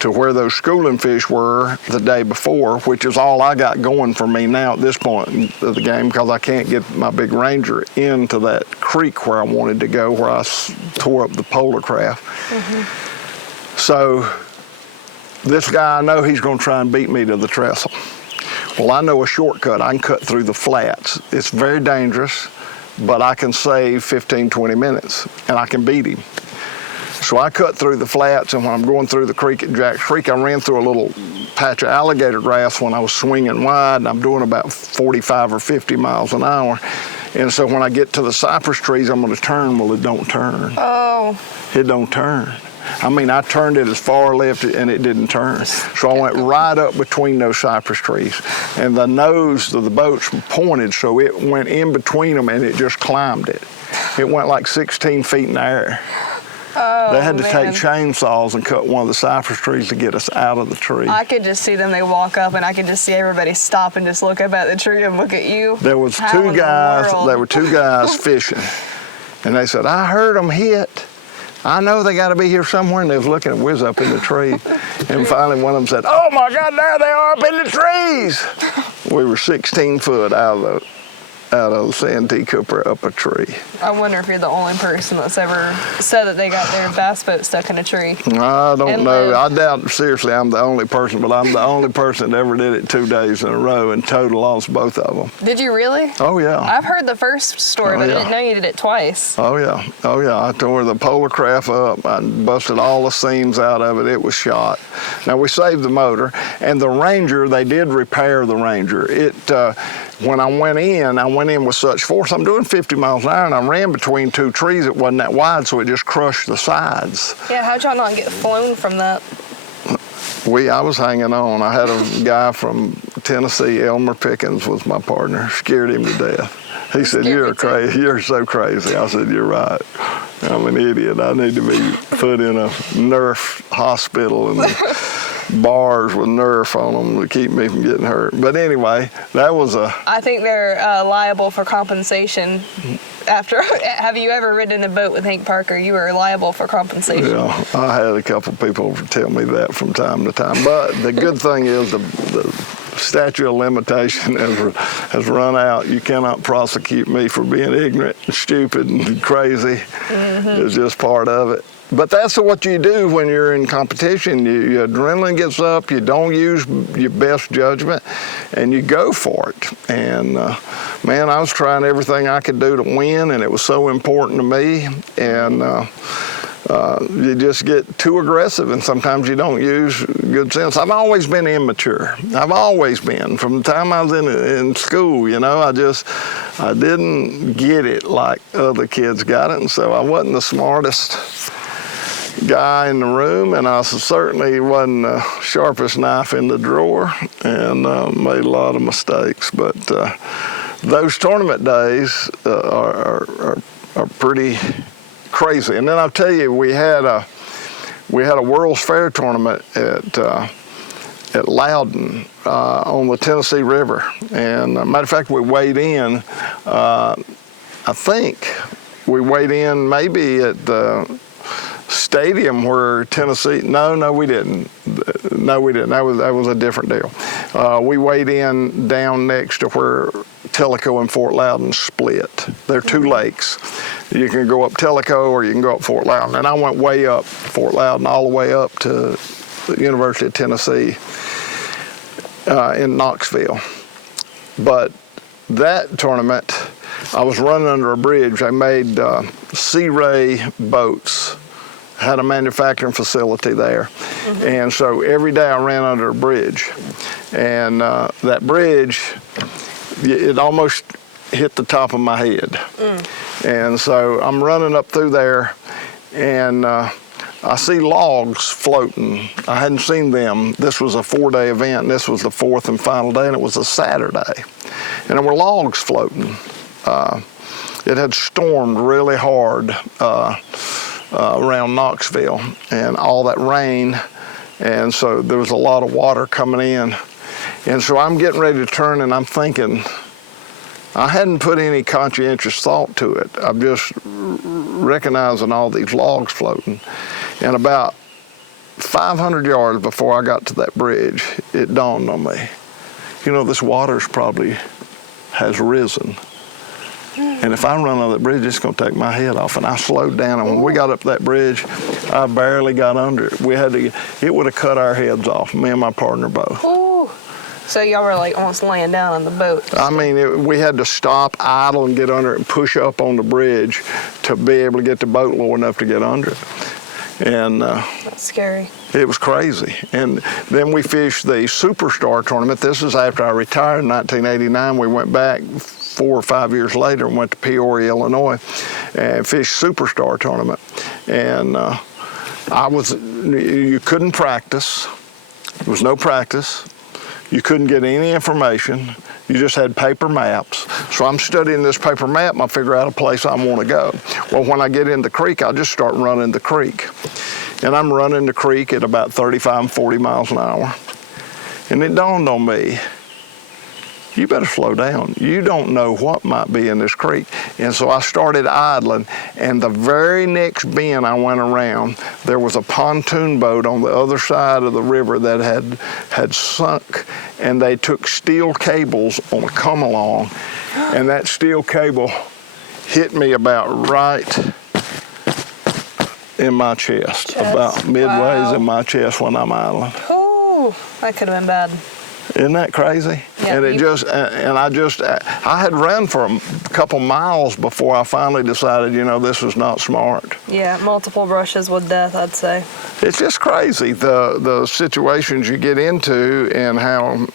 to where those schooling fish were the day before, which is all I got going for me now at this point of the game, because I can't get my big Ranger into that creek where I wanted to go, where I tore up the polar craft. So this guy, I know he's going to try and beat me to the trestle. Well, I know a shortcut. I can cut through the flats. It's very dangerous, but I can save 15, 20 minutes, and I can beat him. So I cut through the flats, and when I'm going through the creek at Jack's Creek, I ran through a little patch of alligator grass when I was swinging wide, and I'm doing about 45 or 50 miles an hour. And so when I get to the cypress trees, I'm going to turn. Well, it don't turn. Oh. It don't turn. I mean, I turned it as far left, and it didn't turn. So I went right up between those cypress trees, and the nose of the boats pointed, so it went in between them, and it just climbed it. It went like 16 feet in the air. Oh, they had to man. take chainsaws and cut one of the cypress trees to get us out of the tree. I could just see them. They walk up, and I could just see everybody stop and just look up at the tree and look at you. There was How two in the guys. world? There were two guys fishing, and they said, "I heard them hit. I know they got to be here somewhere." And they was looking, and we was up in the tree. And finally, one of them said, "Oh my God, there they are up in the trees." We were 16 foot out of Santi Cooper up a tree. I wonder if you're the only person that's ever said that they got their bass boat stuck in a tree. I don't And know. lived. I doubt, seriously, I'm the only person, but I'm the only person that ever did it 2 days in a row and total lost both of them. Did you really? Oh, yeah. I've heard the first story, Oh, but yeah. I didn't know you did it twice. Oh, yeah. Oh, yeah. I tore the polar craft up. I busted all the seams out of it. It was shot. Now, we saved the motor. And the Ranger, they did repair the Ranger. When I went in with such force. I'm doing 50 miles an hour, and I ran between two trees. It wasn't that wide, so it just crushed the sides. Yeah, how'd y'all not get flown from that? I was hanging on. I had a guy from Tennessee, Elmer Pickens was my partner, scared him to death. He said, "You're crazy. You're so crazy." I said, "You're right. I'm an idiot. I need to be put in a Nerf hospital and bars with Nerf on them to keep me from getting hurt." But anyway, that was I think they're liable for compensation. After, have you ever ridden a boat with Hank Parker? You were liable for compensation. Yeah, I had a couple people tell me that from time to time. But the good thing is the statute of limitation has run out. You cannot prosecute me for being ignorant and stupid and crazy. It's just part of it. But that's what you do when you're in competition. Your adrenaline gets up, you don't use your best judgment, and you go for it. And man, I was trying everything I could do to win, and it was so important to me. And you just get too aggressive, and sometimes you don't use good sense. I've always been immature. I've always been. From the time I was in school, you know, I didn't get it like other kids got it, and so I wasn't the smartest guy in the room, and I certainly wasn't the sharpest knife in the drawer, and made a lot of mistakes. But those tournament days are pretty crazy. And then I'll tell you, we had a World's Fair tournament at Loudon on the Tennessee River, and matter of fact, we weighed in. I think we weighed in maybe at the stadium where Tennessee. No, we didn't. No, we didn't. That was a different deal. We weighed in down next to where Tellico and Fort Loudon split. They're two lakes. You can go up Tellico or you can go up Fort Loudon. And I went way up Fort Loudon, all the way up to the University of Tennessee in Knoxville. But that tournament, I was running under a bridge. They made Sea Ray boats, had a manufacturing facility there. And so every day I ran under a bridge. And that bridge, it almost hit the top of my head. And so I'm running up through there, and I see logs floating. I hadn't seen them. This was a 4-day event, and this was the 4th and final day, and it was a Saturday. And there were logs floating. It had stormed really hard around Knoxville, and all that rain, and so there was a lot of water coming in. And so I'm getting ready to turn, and I'm thinking, I hadn't put any conscientious thought to it. I'm just recognizing all these logs floating. And about 500 yards before I got to that bridge, it dawned on me, you know, this water's probably has risen. And if I run on that bridge, it's going to take my head off. And I slowed down, and when we got up that bridge, I barely got under it. It would have cut our heads off, me and my partner both. Ooh. So y'all were like almost laying down on the boat. I mean, we had to stop, idle, and get under it and push up on the bridge to be able to get the boat low enough to get under it. And that's scary. It was crazy. And then we fished the Superstar tournament. This is after I retired in 1989. We went back 4 or 5 years later and went to Peoria, Illinois, and fished Superstar tournament. And you couldn't practice. There was no practice. You couldn't get any information. You just had paper maps. So I'm studying this paper map, and I figure out a place I want to go. Well, when I get in the creek, I just start running the creek. And I'm running the creek at about 35 and 40 miles an hour. And it dawned on me, you better slow down. You don't know what might be in this creek. And so I started idling, and the very next bend I went around, there was a pontoon boat on the other side of the river that had sunk, and they took steel cables on a come-along, and that steel cable hit me about right in my chest. About midways in my chest when I'm idling. Ooh, that could have been bad. Isn't that crazy? Yeah, And I had run for a couple miles before I finally decided, you know, this was not smart. Yeah, multiple brushes with death, I'd say. It's just crazy, the situations you get into and how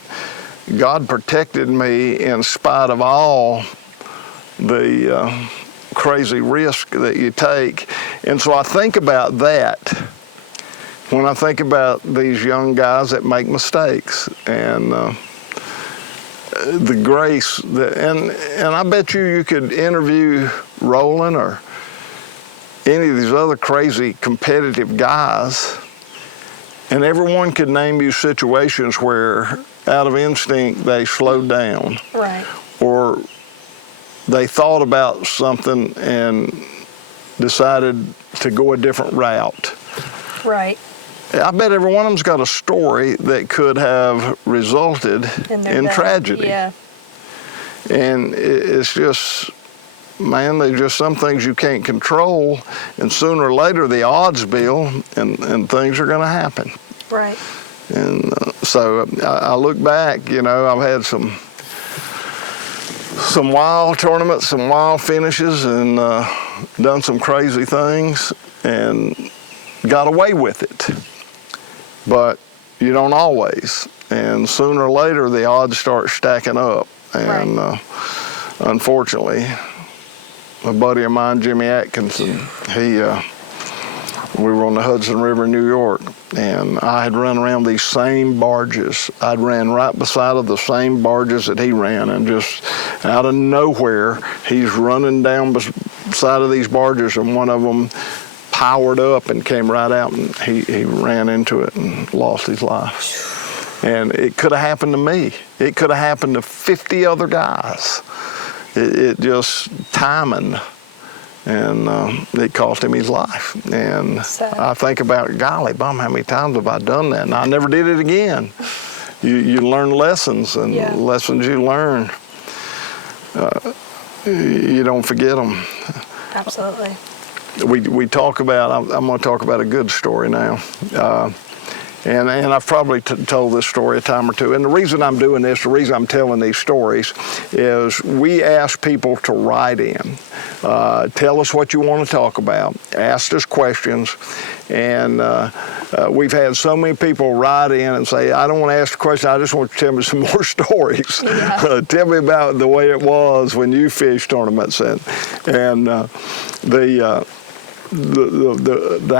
God protected me in spite of all the crazy risk that you take. And so I think about that when I think about these young guys that make mistakes, and the grace that, and I bet you could interview Roland or any of these other crazy competitive guys, and everyone could name you situations where out of instinct they slowed down. Right. Or they thought about something and decided to go a different route. Right. I bet every one of them's got a story that could have resulted in tragedy. Yeah. And it's just, man, there's just some things you can't control, and sooner or later the odds build, and things are going to happen. Right. And so I look back, you know, I've had some wild tournaments, some wild finishes, and done some crazy things, and got away with it. But you don't always, and sooner or later the odds start stacking up. And unfortunately, a buddy of mine, Jimmy Atkinson, we were on the Hudson River in New York, and I had run around these same barges. I'd ran right beside of the same barges that he ran, and just out of nowhere, he's running down beside of these barges, and one of them powered up and came right out, and he ran into it and lost his life. And it could have happened to me. It could have happened to 50 other guys. It just timing, and it cost him his life. And sad. I think about, golly bum, how many times have I done that? And I never did it again. You learn lessons, and lessons you learn, you don't forget them. Absolutely. We talk about, I'm going to talk about a good story now. And I've probably told this story a time or two. And the reason I'm doing this, the reason I'm telling these stories, is we ask people to write in. Tell us what you want to talk about. Ask us questions. And we've had so many people write in and say, I don't want to ask a question, I just want you to tell me some more stories. Yeah. Tell me about the way it was when you fished tournaments. And the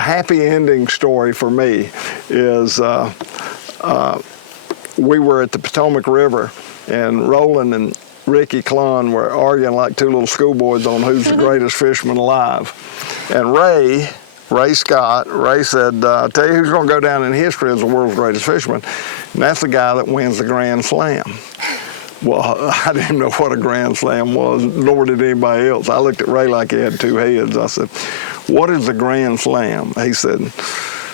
happy ending story for me is we were at the Potomac River, and Roland and Ricky Clun were arguing like two little schoolboys on who's the greatest fisherman alive. And Ray Scott said, I'll tell you who's going to go down in history as the world's greatest fisherman, and that's the guy that wins the Grand Slam. Well, I didn't know what a Grand Slam was, nor did anybody else. I looked at Ray like he had two heads. I said, what is a Grand Slam? He said,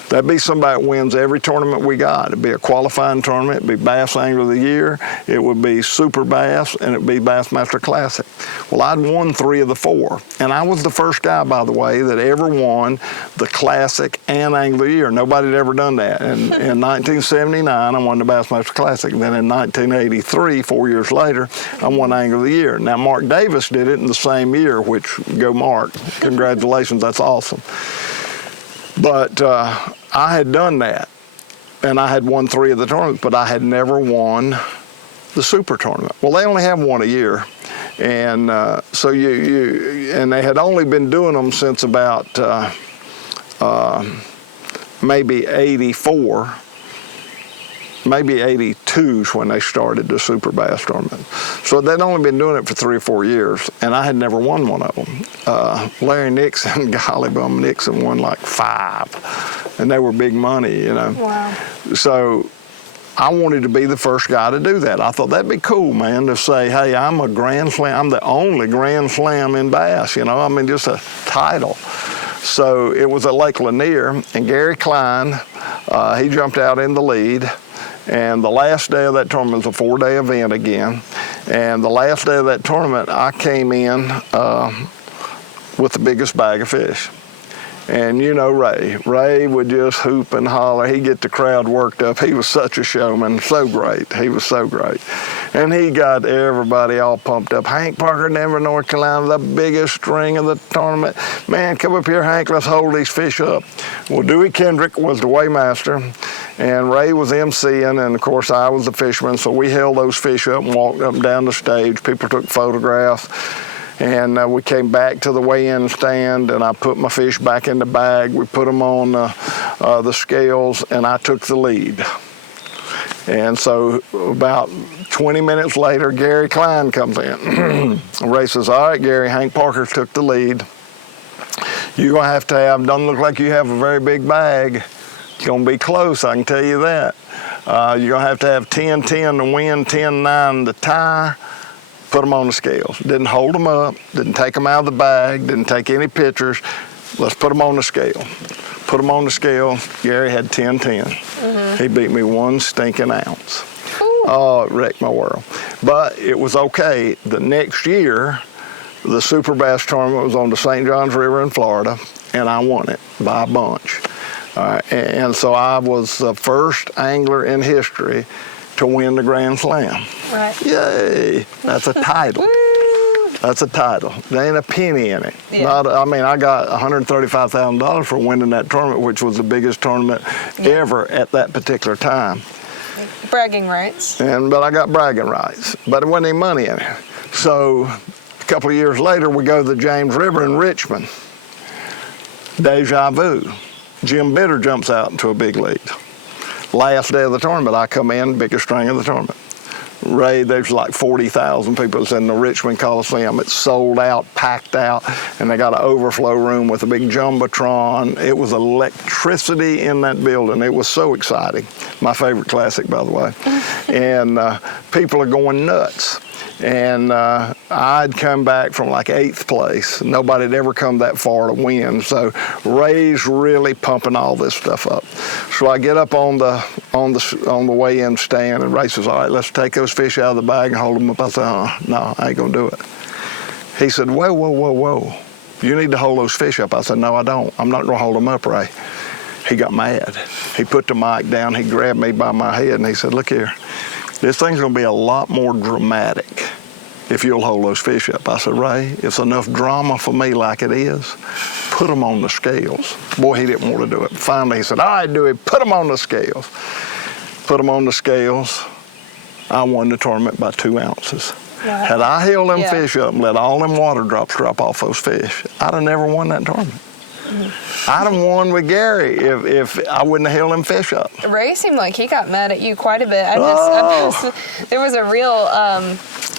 that'd be somebody that wins every tournament we got. It'd be a qualifying tournament, it'd be Bass Angler of the Year, it would be Super Bass, and it'd be Bassmaster Classic. Well, I'd won 3 of the 4, and I was the first guy, by the way, that ever won the Classic and Angler of the Year. Nobody had ever done that. And in 1979, I won the Bassmaster Classic. Then in 1983, 4 years later, I won Angler of the Year. Now, Mark Davis did it in the same year, which, go Mark, congratulations, that's awesome. But I had done that, and I had won 3 of the tournaments, but I had never won the Super Tournament. Well, they only have one a year, and so and they had only been doing them since about maybe 84. Maybe 82 is when they started the Super Bass Tournament. So they'd only been doing it for 3 or 4 years, and I had never won one of them. Larry Nixon, golly bum, Nixon won like 5, and they were big money, you know. Wow. So I wanted to be the first guy to do that. I thought that'd be cool, man, to say, hey, I'm a Grand Slam, I'm the only Grand Slam in bass, you know, I mean, just a title. So it was at Lake Lanier, and Gary Klein, he jumped out in the lead. And the last day of that tournament was a 4-day event again. And the last day of that tournament, I came in with the biggest bag of fish. And you know Ray. Ray would just hoop and holler. He'd get the crowd worked up. He was such a showman, so great. He was so great. And he got everybody all pumped up. Hank Parker, Denver, North Carolina, the biggest string of the tournament. Man, come up here, Hank, let's hold these fish up. Well, Dewey Kendrick was the weighmaster, and Ray was emceeing, and of course I was the fisherman, so we held those fish up and walked up and down the stage. People took photographs. And we came back to the weigh-in stand, and I put my fish back in the bag. We put them on the scales, and I took the lead. And so about 20 minutes later, Gary Klein comes in. Ray says, all right, Gary, Hank Parker took the lead. You're going to have, doesn't look like you have a very big bag. It's going to be close, I can tell you that. You're going to have 10-10 to win, 10-9 to tie. Put them on the scales. Didn't hold them up, didn't take them out of the bag, didn't take any pictures. Let's put them on the scale. Put them on the scale. Gary had 10-10. Mm-hmm. He beat me 1 stinking ounce. Ooh. Oh, it wrecked my world. But it was okay. The next year, the Super Bass Tournament was on the St. Johns River in Florida, and I won it by a bunch. And so I was the first angler in history to win the Grand Slam. Right. Yay! That's a title. That's a title. There ain't a penny in it. Yeah. I got $135,000 for winning that tournament, which was the biggest tournament ever at that particular time. Bragging rights. But I got bragging rights, but there wasn't any money in it. So a couple of years later, we go to the James River in Richmond. Deja vu. Jim Bitter jumps out into a big lead. Last day of the tournament, I come in, biggest string of the tournament. Ray, there's like 40,000 people. It's in the Richmond Coliseum. It's sold out, packed out, and they got an overflow room with a big jumbotron. It was electricity in that building. It was so exciting. My favorite classic, by the way. And people are going nuts. And I'd come back from like 8th place. Nobody had ever come that far to win. So Ray's really pumping all this stuff up. So I get up on the weigh-in stand, and Ray says, all right, let's take those fish out of the bag and hold them up. I said, no, I ain't gonna do it. He said, whoa. You need to hold those fish up. I said, no, I don't. I'm not gonna hold them up, Ray. he got mad. He put the mic down, he grabbed me by my head, and he said, look here, this thing's gonna be a lot more dramatic if you'll hold those fish up. I said, Ray, it's enough drama for me like it is. Put them on the scales. Boy, he didn't want to do it. Finally, he said, all right, do it. Put them on the scales. Put them on the scales. I won the tournament by 2 ounces. Wow. Had I held them fish up and let all them water drops drop off those fish, I'd have never won that tournament. I'd have won with Gary if I wouldn't have held them fish up. Ray seemed like he got mad at you quite a bit. There was a reel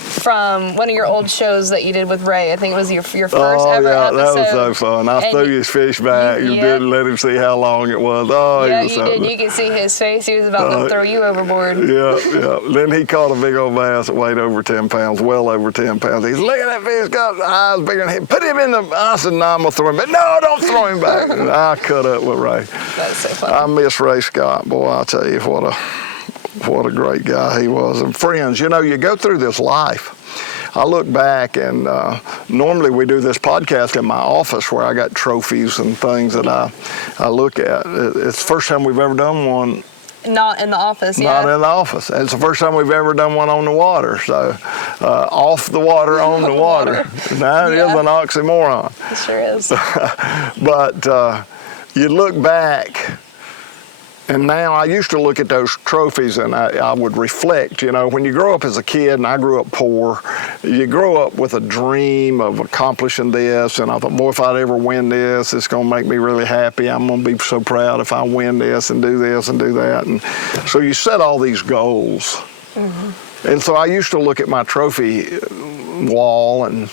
from one of your old shows that you did with Ray. I think it was your first ever episode. That was so fun. I threw his fish back. You didn't let him see how long it was. Yeah, you did. You could see his face. He was about to throw you overboard. Yeah. Then he caught a big old bass that weighed over 10 pounds, well over 10 pounds. He's look at that fish, got his eyes bigger than him. Put him in the. I said, no, I'm gonna throw him back. No, don't throw him back. And I cut up with Ray. That's so fun. I miss Ray Scott, boy. I tell you what a great guy he was. And friends, you know, you go through this life. I look back, and normally we do this podcast in my office where I got trophies and things that I look at. It's the first time we've ever done one. Not in the office, yeah. Not in the office. It's the first time we've ever done one on the water. So off the water, on the water. That is an oxymoron. It sure is. But you look back, and now I used to look at those trophies and I would reflect, you know, when you grow up as a kid, and I grew up poor, you grow up with a dream of accomplishing this, and I thought, boy, if I'd ever win this, it's gonna make me really happy. I'm gonna be so proud if I win this and do this and do that. And so you set all these goals. Mm-hmm. And so I used to look at my trophy wall, and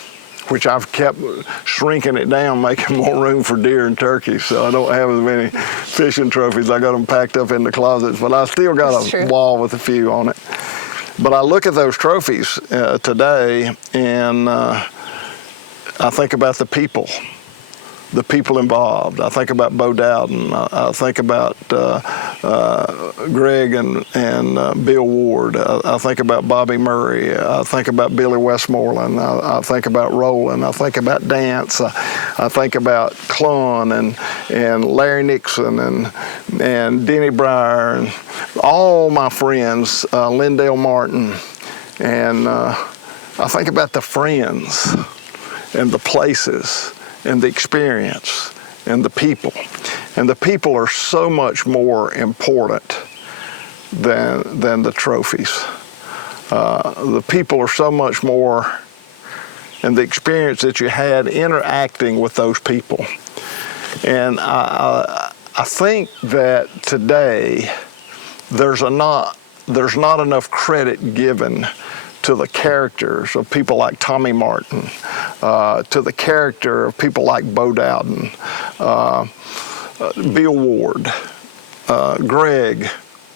which I've kept shrinking it down, making more room for deer and turkeys. So I don't have as many fishing trophies. I got them packed up in the closets, but I still got a wall with a few on it. But I look at those trophies today, and I think about the people involved. I think about Bo Dowden. I think about Greg and Bill Ward. I think about Bobby Murray. I think about Billy Westmoreland. I think about Roland. I think about Dance. I think about Clun and Larry Nixon and Denny Breyer and all my friends, Lindale Martin. And I think about the friends and the places and the experience and the people. And the people are so much more important than the trophies. The people are so much more, and the experience that you had interacting with those people. And I think that today there's not enough credit given to the characters of people like Tommy Martin, to the character of people like Bo Dowden, Bill Ward, Greg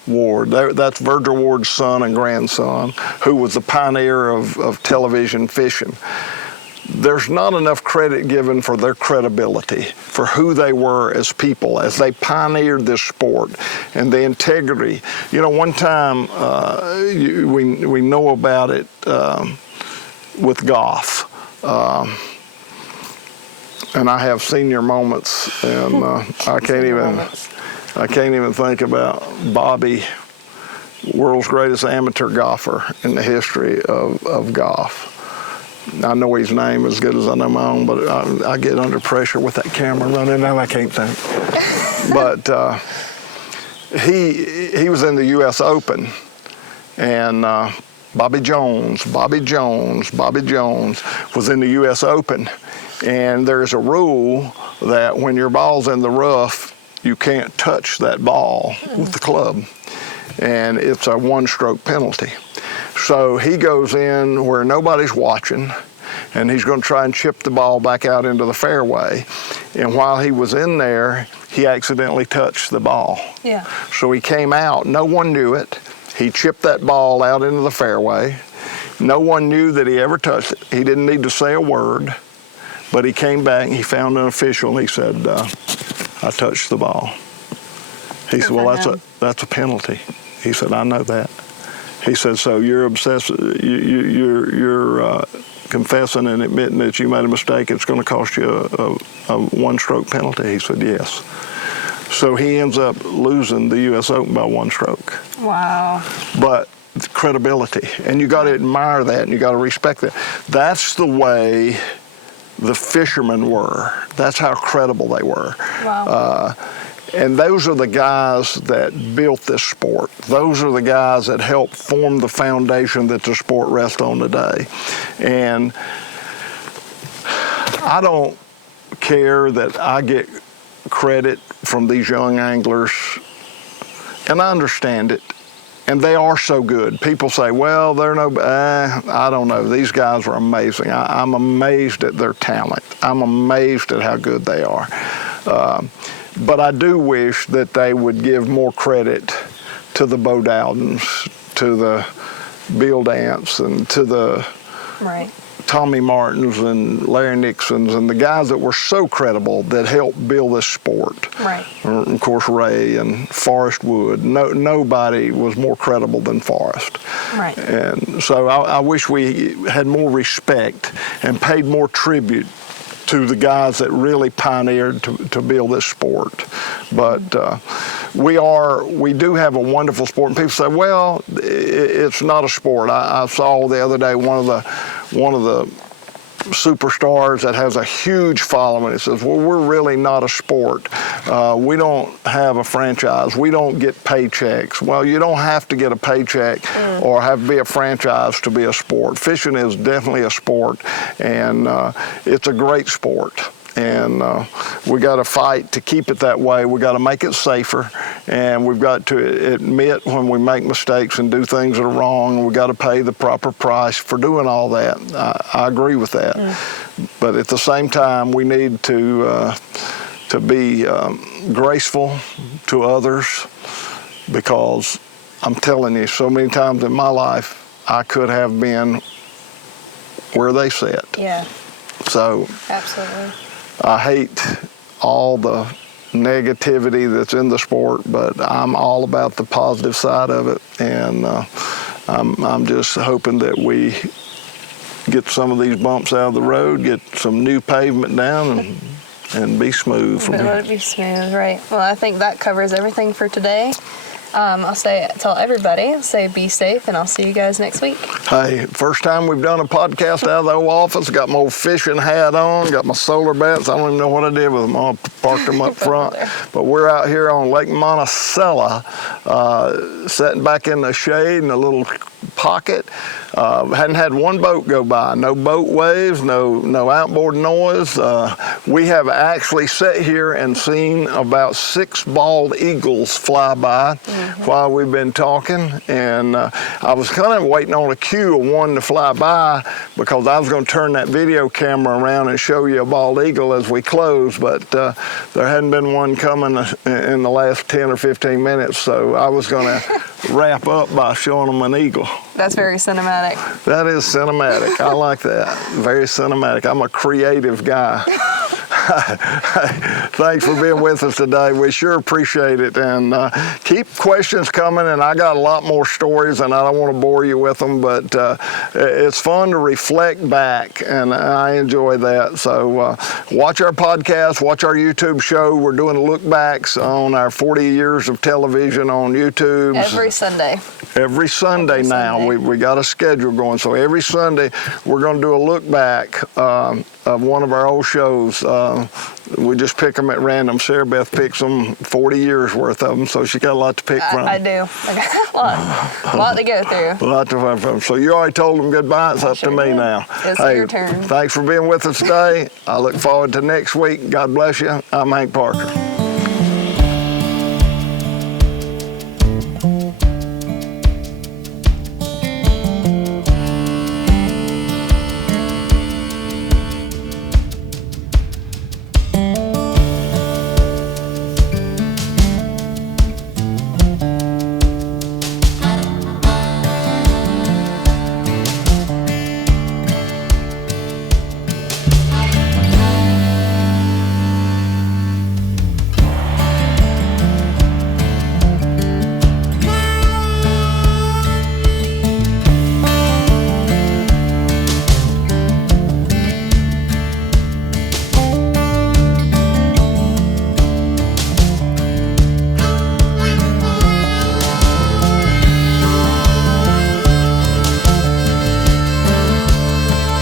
Ward. That's Virgil Ward's son and grandson, who was the pioneer of television fishing. There's not enough credit given for their credibility, for who they were as people, as they pioneered this sport, and the integrity. You know, one time we know about it with Goff, and I have senior moments, and I can't even think about Bobby, world's greatest amateur golfer in the history of golf. I know his name as good as I know my own, but I get under pressure with that camera running, and I can't think. But he was in the U.S. Open, and Bobby Jones was in the U.S. Open, and there's a rule that when your ball's in the rough, you can't touch that ball with the club, and it's a one-stroke penalty. So he goes in where nobody's watching, and he's going to try and chip the ball back out into the fairway. And while he was in there, he accidentally touched the ball. Yeah. So he came out. No one knew it. He chipped that ball out into the fairway. No one knew that he ever touched it. He didn't need to say a word, but he came back and he found an official, and he said, I touched the ball. He said, well, that's a penalty. He said, I know that. He said, so you're obsessed, you're confessing and admitting that you made a mistake, it's going to cost you a one-stroke penalty? He said, yes. So he ends up losing the U.S. Open by 1 stroke. Wow. But credibility, and you got to admire that, and you got to respect that. That's the way the fishermen were. That's how credible they were. Wow. And those are the guys that built this sport. Those are the guys that helped form the foundation that the sport rests on today. And I don't care that I get credit from these young anglers, and I understand it. And they are so good. People say, well, they're I don't know. These guys are amazing. I'm amazed at their talent. I'm amazed at how good they are. But I do wish that they would give more credit to the Bo Dowdens, to the Bill Dance, and to the Tommy Martins and Larry Nixons and the guys that were so credible that helped build this sport. Right. Of course, Ray and Forrest Wood. Nobody was more credible than Forrest. Right. And so I wish we had more respect and paid more tribute to the guys that really pioneered to build this sport. But we do have a wonderful sport, and people say, well, it's not a sport. I saw the other day one of the superstars that has a huge following. It says, well, we're really not a sport. We don't have a franchise. We don't get paychecks. Well, you don't have to get a paycheck or have to be a franchise to be a sport. Fishing is definitely a sport, and it's a great sport. And we got to fight to keep it that way. We got to make it safer, and we've got to admit when we make mistakes and do things that are wrong. We got to pay the proper price for doing all that. I agree with that. But at the same time, we need to be graceful to others, because I'm telling you, so many times in my life, I could have been where they sit. Yeah. So. Absolutely. I hate all the negativity that's in the sport, but I'm all about the positive side of it, and I'm just hoping that we get some of these bumps out of the road, get some new pavement down, and be smooth from here. Let it be smooth, right. Well, I think that covers everything for today. Tell everybody, be safe, and I'll see you guys next week. Hey, first time we've done a podcast out of the old office. Got my old fishing hat on, got my solar bats. I don't even know what I did with them. I parked them up front. But we're out here on Lake Monticello, sitting back in the shade in a little pocket. Hadn't had one boat go by. No boat waves, no outboard noise. We have actually sat here and seen about 6 bald eagles fly by while we've been talking. And I was kind of waiting on a cue of one to fly by, because I was going to turn that video camera around and show you a bald eagle as we close, but there hadn't been one coming in the last 10 or 15 minutes, so I was going to wrap up by showing them an eagle. That's very cinematic. That is cinematic. I like that. Very cinematic. I'm a creative guy. Thanks for being with us today. We sure appreciate it. And keep questions coming, and I got a lot more stories, and I don't want to bore you with them, but it's fun to reflect back, and I enjoy that. So watch our podcast, watch our YouTube show. We're doing look backs on our 40 years of television on YouTube. Every Sunday. Every Sunday now. We got a schedule going. So every Sunday we're going to do a look back of one of our old shows. We just pick them at random. Sarah Beth picks them, 40 years worth of them, so she got a lot to pick from. I do. I got a lot to go through. A lot to find from. So you already told them goodbye. It's up to me now. It's your turn. Thanks for being with us today. I look forward to next week. God bless you. I'm Hank Parker.